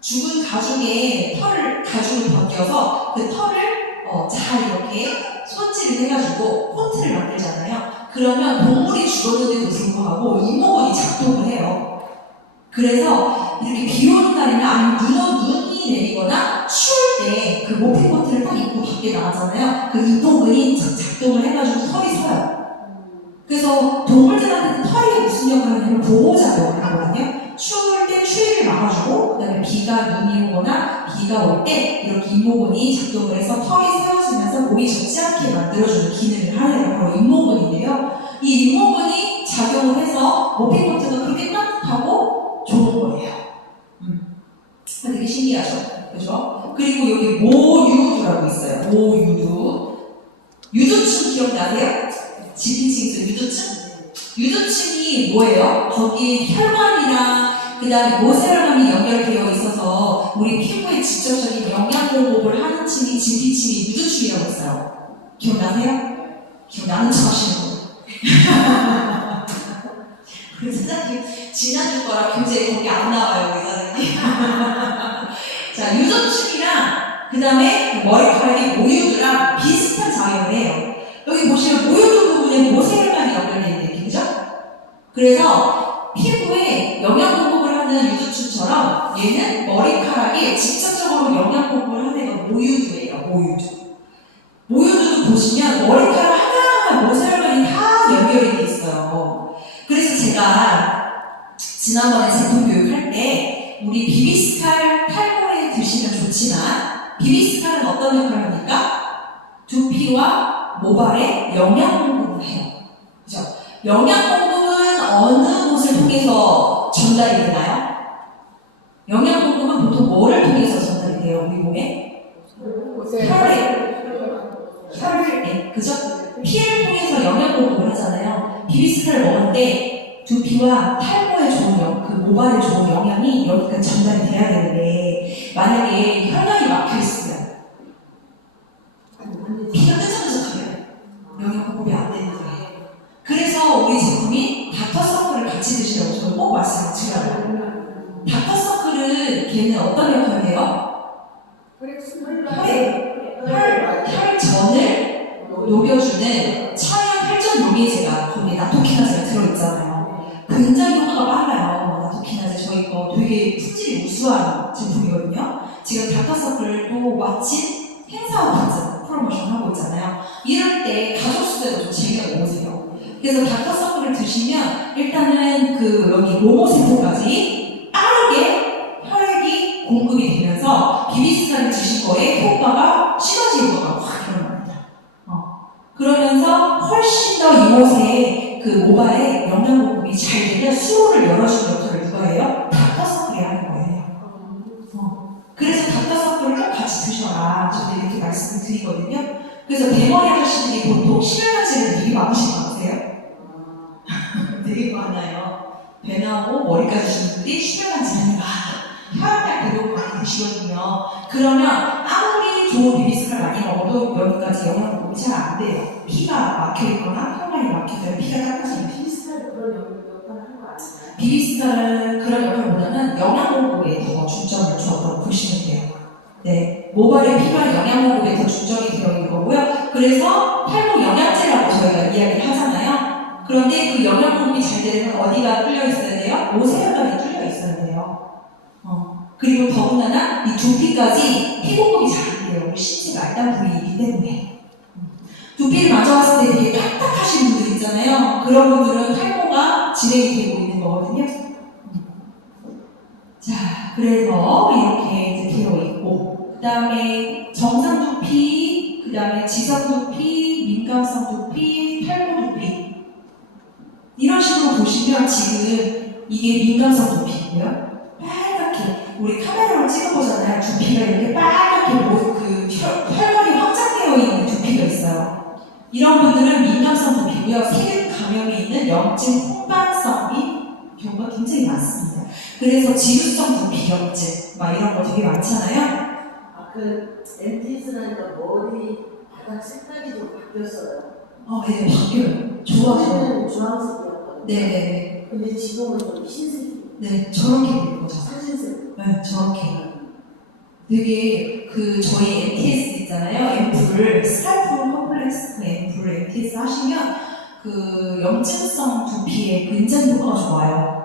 죽은 가죽에 가죽을 벗겨서 그 털을 잘 이렇게 손질을 해가지고 코트를 만들잖아요. 그러면 동물이 죽었는데도 불구하고 잇몸이 작동을 해요. 그래서 이렇게 비 오는 날이나 아니면 눈이 내리거나 추울 때 그 모피 코트를 딱 입고 밖에 나가잖아요. 그 잇몸이 작동을 해가지고 털이 서요. 그래서 동물들한테는 털이 무슨 역할을 하냐면 보호작용을 하거든요. 추울 때 추위를 막아주고, 그 다음에 비가 눈이 오거나 비가 올 때 이렇게 잇모근이 작동을 해서 털이 세워지면서 몸이 젖지 않게 만들어주는 기능을 하는 바로 잇모근인데요. 이 잇모근이 작용을 해서 모피코트가 그렇게 따뜻하고 좋은 거예요. 되게 신기하죠? 그죠? 그리고 여기 모유두라고 있어요. 모유두. 유두층 기억나세요? 지피층에서 유두층? 유두층이 뭐예요? 거기 혈관이랑 그 다음에 모세혈관이 연결되어 있어서 우리 피부에 직접적인 영양 공급을 하는 층이 지피층이 유두층이라고 있어요. 기억나세요? 기억나는 척 하시는 분. 우리 사장님 지난주 거랑 교재 거기 안 나와요, 우리 사장님. 자, 유두층이랑 그 다음에 머리카락의 모유두랑 비슷한 작용을 해요. 여기 보시면 모유두 부분에 모세혈관이 연결되어 있는 그죠? 그래서 피부에 영양 공급을 하는 유두층처럼 얘는 머리카락에 직접적으로 영양 공급을 하는 애가 모유두예요. 모유두도 보시면 머리카락 하나하나 모세혈관이 다 연결이 돼 있어요. 그래서 제가 지난번에 제품 교육할 때 우리 비비스칼 탈모에 드시면 좋지만 비비스칼은 어떤 역할을 합니까? 두피와 모발에 영양 공급을 해요. 그죠? 영양 공급은 어느 곳을 통해서 전달이 되나요? 영양 공급은 보통 뭐를 통해서 전달이 돼요? 우리 몸에? 혈에, 그죠? 피를 통해서 영양 공급을 하잖아요. 비비스칼을 먹을 때 두피와 탈모에 좋은 그 모발에 좋은 영양이 여기까지 전달이 돼야 되는데 만약에 혈관이 막혀 있으면 피가 끈적끈적하면 영양 공급이 안 되는 거예요. 그래서 우리 제품이 닥터서클을 같이 드시라고 저는 꼭 말씀을 드려요. 닥터서클은 걔는 어떤 역할을 해요? 혈전을 녹여주는 천연 혈전 용해제가 거기에 나토키나제가 들어있잖아요. 굉장히 효과가 빨라요. 나토키나제 저희 거 되게 품질이 우수한 제품이거든요. 지금 닥터서클을 또 마침 행사와 같은 프로모션 하고 있잖아요. 이럴 때 가족 수대로 좀 즐겨 먹으세요. 그래서 닥터서클을 드시면 일단은 그 여기 모모센터까지 빠르게 혈액이 공급이 되면서 비비스칼을 드신 거에 효과가 시너지 효과가 확 일어납니다. 그러면서 훨씬 더 이곳에 그 모발에 영양 공급이 잘 되면 수로를 열어주는 역할을 누가 해요? 닥터서클이 하는 거예요. 그래서 닥터서클을 꼭 같이 드셔라. 저도 이렇게 말씀을 드리거든요. 그래서 대머리 아저씨들이 보통 실험하시는 되게 많으신 것 같아요. 되게 많아요. 배 나오고 머리까지 주신 분들이 출혈한지 하니까 혈압약 대부분 많이 드시거든요. 그러면 아무리 좋은 비비스칼 많이 먹어도 여기까지 영양 공급이 잘 안 돼요. 피가 막혀있거나 혈관이 막혀서 피가 깎아서 비비스칼도 그런 역할을 하는 거 아닌가요? 비비스칼은 그런 역할보다는 영양 공급에 더 중점을 줬다고 보시면 돼요. 네, 모발의 피가 영양 공급에 더 중점이 되어 있는 거고요. 그래서 탈모 영양제라고 저희가 이야기를 하잖아요. 그런데 그 영양 공급이 잘 되려면 어디가 뚫려 있어야 돼요? 모세혈관이 뚫려 있어야 돼요. 그리고 더군다나 이 두피까지 피 공급이 잘 안 돼요. 우리 신체가 알단 부위이기 때문에. 두피를 만져봤을 때 되게 딱딱하신 분들 있잖아요. 그런 분들은 탈모가 진행이 되고 있는 거거든요. 자, 그래서 이렇게 이제 되어 있고, 그 다음에 정상 두피, 그 다음에 지성 두피, 민감성 두피, 탈모 두피. 이런 식으로 보시면 지금 이게 민감성 두피고요. 빨갛게, 우리 카메라로 찍어보잖아요. 두피가 이렇게 빨갛게 그 혈관이 확장되어 있는 두피가 있어요. 이런 분들은 민감성 두피고요. 세균 감염이 있는 염증 홍반성이 경우가 굉장히 많습니다. 그래서 지루성 두피 염증 막 이런 거 되게 많잖아요. 그 MTS라니까 머리 바닥 색깔이 좀 바뀌었어요. 네, 바뀌어요. 좋아져요. 처음에는 주황색이었거든요. 네네. 근데 지금은 좀 흰색, 네, 저렇게 된 거죠. 사진색. 네, 저렇게. 되게 저희 MTS 있잖아요. 앰플 스칼프 컴플렉스 앰플 MTS 하시면 염증성 두피에 굉장히 효과가 좋아요.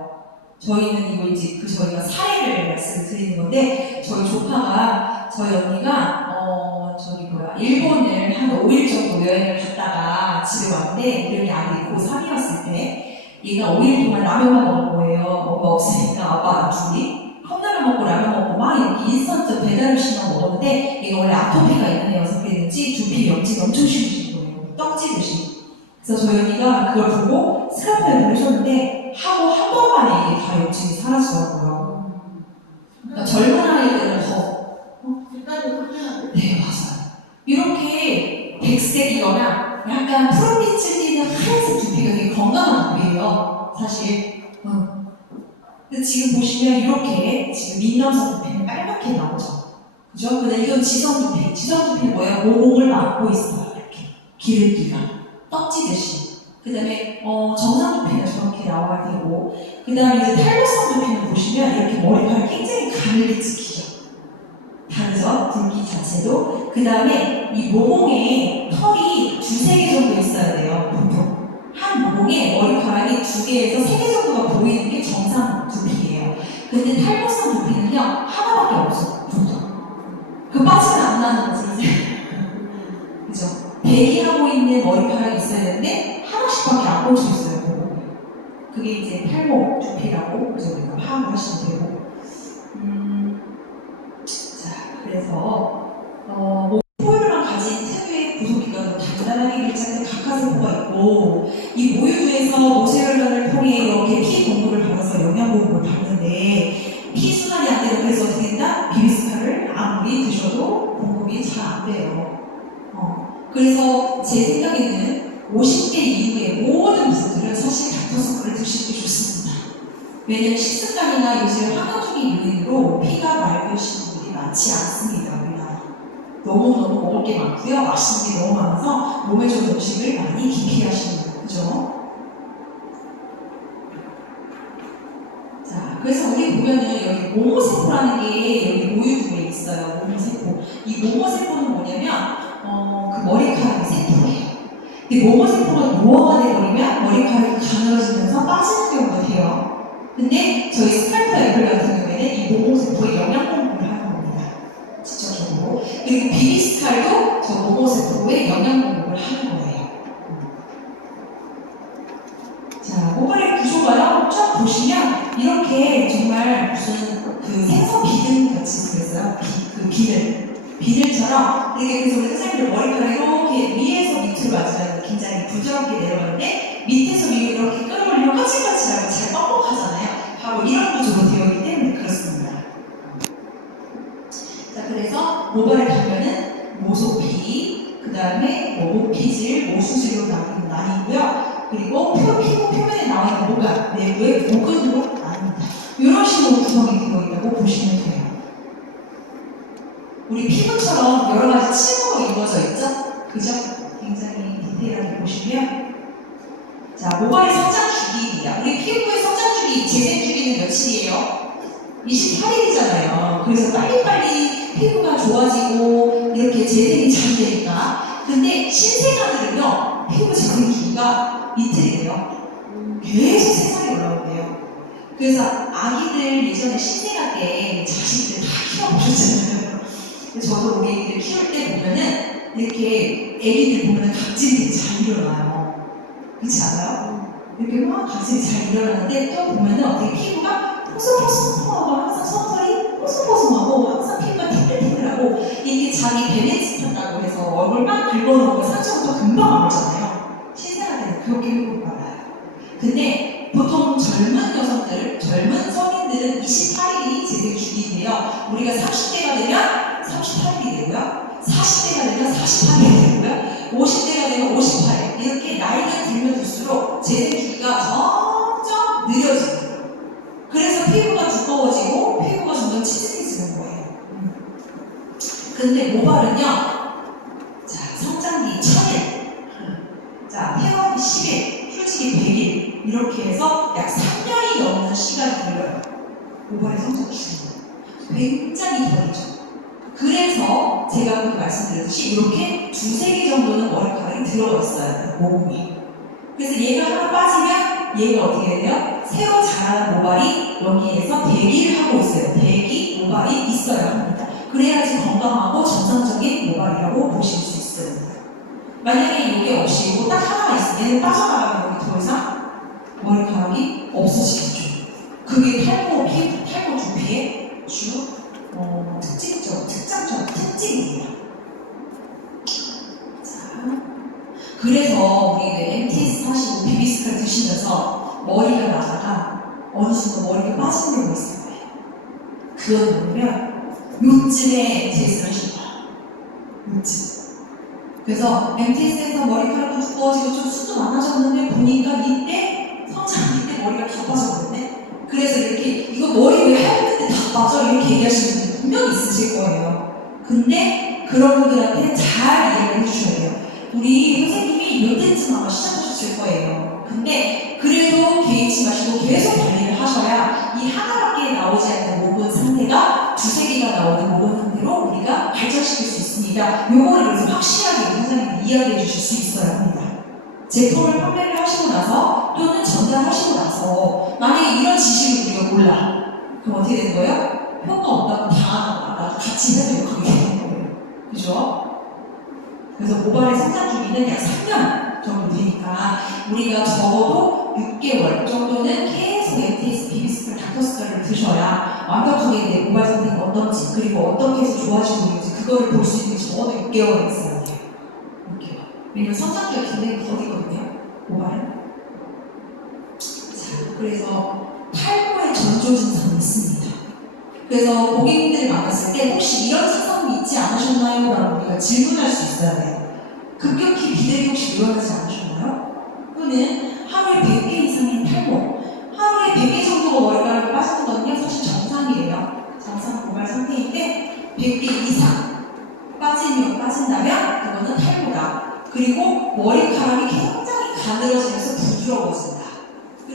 저희는 이거 이제 저희가 사례를 말씀을 드리는 건데 저희 조카가 저희 언니가 일본을 한 5일 정도 여행을 갔다가 집에 왔는데 우리 아들이 고3이었을 때 얘가 5일 동안 라면만 먹은 거예요. 엄마 없으니까 아빠 둘이 컵라면 먹고 라면 먹고 막 이렇게 인스턴트 배달 음식만 먹었는데 얘가 원래 아토피가 있는 애여서 그랬는지 두피 염증이 엄청 심해진 거예요. 떡지듯이. 그래서 저희 언니가 그걸 보고 스카프를 보내줬는데 하고 한 번 만에 이게 다 염증이 사라지더라고요. 그러니까 젊은 아이들은 더 색깔이 화려한데. 네, 맞아요. 이렇게 백색이거나 약간 푸른빛을 띠는 하얀색 두피가 되게 건강한 두피예요. 사실. 근데 지금 보시면 이렇게 지금 민감성 두피는 빨갛게 나오죠. 그죠? 근데 이건 지성 두피. 지성 두피는 뭐예요? 모공을 막고 있어요. 이렇게. 기름기가. 떡지듯이. 그 다음에 정상 두피는 저렇게 나와야 되고 그 다음에 이제 탈모성 두피는 보시면 이렇게 머리카락이 굉장히 가늘게 찍히죠. 다르죠? 굵기 자체도. 그 다음에 이 모공에 털이 2-3개 정도 있어야 돼요. 보통. 한 모공에 머리카락이 2개에서 3개 정도가 보이는 게 정상 두피예요. 근데 탈모성 두피는요, 하나밖에 없어요. 보통. 빠지면 안 나는 거지. 그죠? 대기하고 있는 머리카락이 있어야 되는데, 하나씩밖에 안 꽂혀 있어요. 모공에. 그게 이제 탈모 두피라고 우리가 파악을 하시면 되고. 자, 그래서 포유류랑 가진 특유의 구속기관으로 단단하게 밀착된 각하세포가 있고 이 모유두에서 모세혈관을 통해 이렇게 피 공급을 받아서 영양 공급을 받는데 피 순환이 안 되고 그래서 어떻게 된다? 비비스카를 아무리 드셔도 공급이 잘 안 돼요. 그래서 제 생각에는 50대 이후의 모든 분들은 사실 닥터스쿨을 드시는 게 좋습니다. 왜냐면 식습관이나 요새 환경적인 요인으로 피가 맑으신 분들이 많지 않습니다. 우리나라. 너무너무 먹을 게 많고요. 맛있는 게 너무 많아서 몸에 좋은 음식을 많이 기피하시는 거예요. 그죠? 자, 그래서 우리 보면은 여기 모모세포라는 게 여기 모유두에 있어요. 모모세포. 이 모모세포는 뭐냐면 그 머리카락의 세포예요. 근데 모모세포가 노화가 돼버리면 머리카락이 가늘어지면서 빠지는 경우가 돼요. 근데 저희 스칼프 앰플 같은 경우에는 이 모모세포에 영양 공급을 하는 겁니다. 직접적으로. 그리고 비비스칼도 저 모모세포에 영양 공급을 하는 거예요. 자, 모발의 구조가요. 쫙 보시면 이렇게 정말 무슨 생선 비늘 같이 생겼어요. 비늘처럼 이렇게. 그래서 우리 선생님들 머리카락 이렇게 위에서 밑으로 맞으면 굉장히 부드럽게 내려가는데 밑에서 위로 이렇게 끌어올리면 까칠까칠하고 잘 뻑뻑하잖아요. 바로 이런 구조로 되어 있기 때문에 그렇습니다. 자, 그래서 모발의 단면은 모소피, 그 다음에 모피질, 모수질로 나뉘고요. 그리고 피부 표면에 나와 있는 모가 내부의 모근으로 나눕니다. 이런 식으로 구성이 되어 있다고 보시면 돼요. 우리 피부처럼 여러 가지 층으로 이루어져 있죠? 그죠? 굉장히 디테일하게 보시면. 자, 모발의 성장 주기입니다. 우리 피부의 성장 주기, 재생 주기는 며칠이에요? 28일이잖아요. 그래서 빨리빨리 피부가 좋아지고 이렇게 재생이 잘 되니까. 근데 신생아들은요, 피부 재생 주기가 이틀이에요. 계속 세상에 올라오대요. 그래서 아기들 예전에 신생아 때 자식들 다 키워보셨잖아요. 저도 우리 애기들 키울 때 보면은 이렇게 애기들 보면은 각질이 잘 일어나요. 그렇지 않아요? 이렇게 막 각질이 잘 일어나는데 또 보면은 어떻게 피부가 포송포송하고 항상 솜털이 포송포송하고 항상 피부가 탱글탱글하고 이게 자기 베네치 탄다고 해서 얼굴 막 긁어놓고 상처가 또 금방 안 오잖아요. 신생아 때는 그렇게 피부를 발라요. 근데 보통 젊은 여성들, 젊은 성인들은 28일이 재생 주기인데요. 우리가 30대가 되면 38일이 되고요. 40대가 되면 48일이 되고요. 50대가 되면 58일이 근데 모발은요, 자, 성장기 1000일, 자, 퇴원이 10일, 휴직이 100일, 이렇게 해서 약 3년이 넘는 시간이 걸려요. 모발의 성장 주기는. 굉장히 더디죠. 그래서 제가 아까 말씀드렸듯이 이렇게 2-3개 정도는 머리카락이 들어가 있어요. 모공이. 그래서 얘가 하나 빠지면 얘가 어떻게 돼요? 새로 자라는 모발이 여기에서 대기를 하고 있어요. 대기 모발이 있어야 합니다. 그래야지 건강하고 정상적인 모발이라고 보실 수 있어요. 만약에 이게 없이 이거 딱 하나가 있으면 얘는 빠져나가면 여기 더 이상 머리카락이 없어지겠죠. 그게 탈모 두피의 특징이에요. 자, 그래서 우리 MTS 사시고 비비스칼 드시면서 머리가 나다가 어느 순간 머리가 빠진 경우가 있을 거예요. 그건 뭐냐면 요즘에 MTS를 하신 거야. 요즘. 그래서 MTS에서 머리카락도 두꺼워지고 좀 숱도 많아졌는데 보니까 이때 성장기 때 머리가 다 빠졌는데 그래서 이렇게 이거 머리 왜 하였는데 다 빠져? 이렇게 얘기하시는 분들 분명히 있으실 거예요. 근데 그런 분들한테 잘 이해를 해주셔야 돼요. 우리 선생님이 이때쯤 아마 시작하셨을 거예요. 근데 그래도 개의치 마시고 계속 관리를 하셔야 이 하나밖에 나오지 않는 모근 상태가 2-3개가 나오는 모근 상태로 우리가 발전시킬 수 있습니다. 요거를 그래서 확실하게 선생님한테 이야기해 주실 수 있어야 합니다. 제품을 판매를 하시고 나서 또는 전달하시고 나서 만약에 이런 지식을 우리가 몰라. 그럼 어떻게 되는 거예요? 효과 없다고 다 같이 해도 그게 되는 거예요. 그죠? 그래서 모발의 성장 주기는 약 3년 정도 되니까 우리가 적어도 6개월 정도는 계속 MTS 비비스칼 닥터스칼을 드셔야 완벽하게 내 모발 상태가 어떤지 그리고 어떻게 해서 좋아지고 있는지 그거를 볼 수 있는 적어도 6개월은 있어야 돼요. 6개월. 왜냐면 성장기가 굉장히 더디거든요. 모발은. 자, 그래서 탈모의 전조 증상이 있습니다. 그래서 고객님들을 만났을 때 혹시 이런 증상이 있지 않으셨나요? 라고 우리가 질문할 수 있어야 돼요. 급격히 비대기 혹시 일어나지 않으셨나요? 또는 하루에 100개 이상의 탈모, 하루에 100개 정도가 머리카락이 빠지는 거는요 사실 정상이에요. 정상 모발 상태인데 100개 이상 빠진다면 그거는 탈모다. 그리고 머리카락이 굉장히 가늘어지면서 부드러워진다.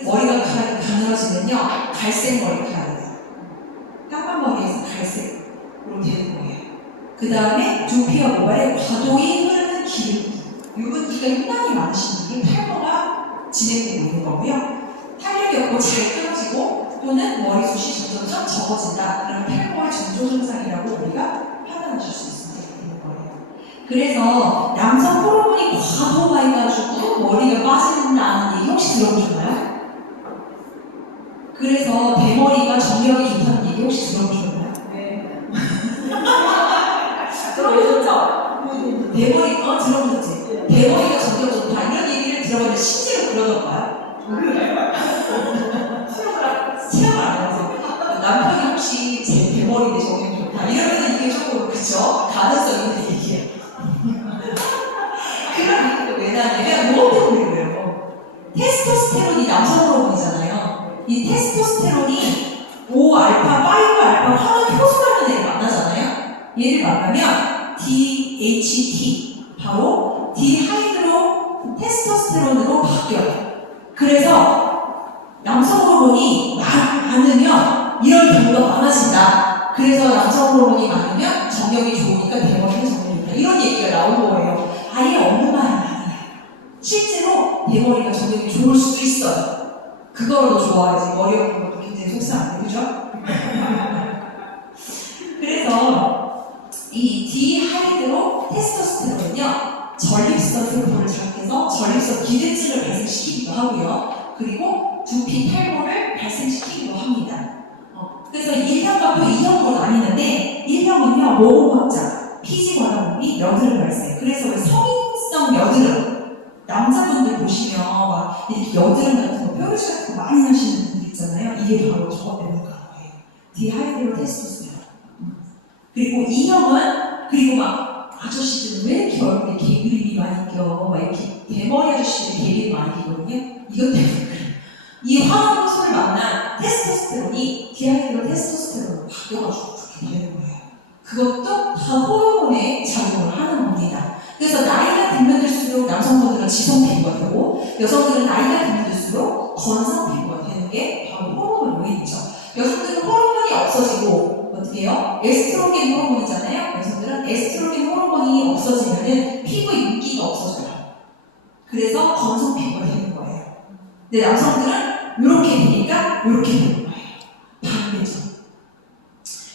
머리카락이 가늘어지면요 갈색 머리카락이에요. 까만 머리에서 갈색으로 되는 거예요. 그 다음에 두피와 모발에 과도히 흐르는 기름기, 유분기가 유난히 많으신 분이 탈모가 진행되고 있는 거고요. 탄력이 없고 잘 끊어지고 또는 머리숱이 점점 적어진다. 그러면 탈모의 전조 증상이라고 우리가 판단하실 수 있는 거예요. 그래서 남성 호르몬이 과도화해가지고 머리가 빠진다는 얘기 혹시 들어보셨나요? 그래서 대머리가 정력이 좋다는 얘기 혹시 들어보셨나요? 네. 들어보셨죠? 대머리, 들어보셨지? 대머리가 정력 좋다. 이런 얘기를 들어봤는데 실제로 그러던가요? 체험을 안 해서 남편이 혹시 제 대머리인데 정력이 좋다. 이러면 이게 조금, 그쵸? 가능성 있는 얘기예요. 그런 얘기가 왜 나냐면 뭐 때문에 그래요? 테스토스테론이 남성 호르몬이잖아요. 이 테스토스테론이 5알파, 5알파 화학 효소라는 애를 만나잖아요. 얘를 만나면 DHT, 바로 디하이드로 테스토스테론으로 바뀌어요. 그래서 남성 호르몬이 많으면 이런 경우가 많아진다. 그래서 남성 호르몬이 많으면 정력이 좋으니까 대머리는 정력이 좋다. 이런 얘기가 나온 거예요. 아예 없는 말이 아니에요. 실제로 대머리가 정력이 좋을 수도 있어요. 그거로 좋아야지 머리 없는 것도 굉장히 속상한데, 그죠? 그래서 이 디하이드로 테스토스테론은요 전립선 세포를 자극해서 전립선 기대증을 발생시키기도 하고요. 그리고 두피 탈모를 발생시키기도 합니다. 그래서 1형과 또 2형으로 나뉘는데 1형은요 모공 확장, 피지 과다몸이 여드름 발생. 그래서 왜 성인성 여드름 남자분들 보시면 막 이렇게 여드름 같은 거, 뾰루지 같은 거 많이 나시는 분들 있잖아요. 이게 바로 저것 때문에 그런 거예요. 디하이드로 테스토스테론. 그리고 2형은 그리고 막 아저씨들은 왜 이렇게 얼굴에 개그림이 많이 껴? 막 이렇게 대머리 아저씨들 개그림이 많이 끼거든요. 이것 때문에 그래요. 이 화학 요소를 만난 테스토스테론이 디하이드로 테스토스테론으로 바뀌어가지고 그렇게 되는 거예요. 그것도 다 호르몬의 작용을 하는 겁니다. 그래서 나이가 들면 들수록 남성분들은 지성 피부가 되고 여성들은 나이가 들면 들수록 건성 피부가 되는 게 바로 호르몬 요인이죠. 여성들은 호르몬이 없어지고 어떻게 해요? 에스트로겐 호르몬이잖아요. 여성들은 에스트로겐 호르몬이 없어지면은 피부 윤기가 없어져요. 그래서 건성 피부가 되는 거예요. 근데 남성들은 이렇게 되니까 이렇게 되는 거예요. 반대죠.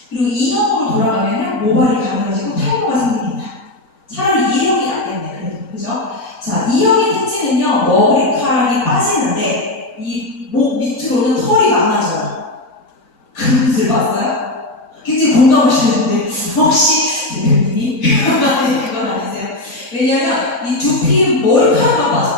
그리고 이형으로 돌아가면은 모발이 가늘어지고 탈모가 생깁니다. 차라리 이형이 낫겠네. 그래도 그죠? 자, 이형의 특징은요, 머리카락이 빠지는데 이 목 밑으로는 털이 많아져요. 그분들 봤어요? 굉장히 공감하시는데 혹시 대표님이 그건 아니세요? 왜냐면 이 두피 머리카락만 봐서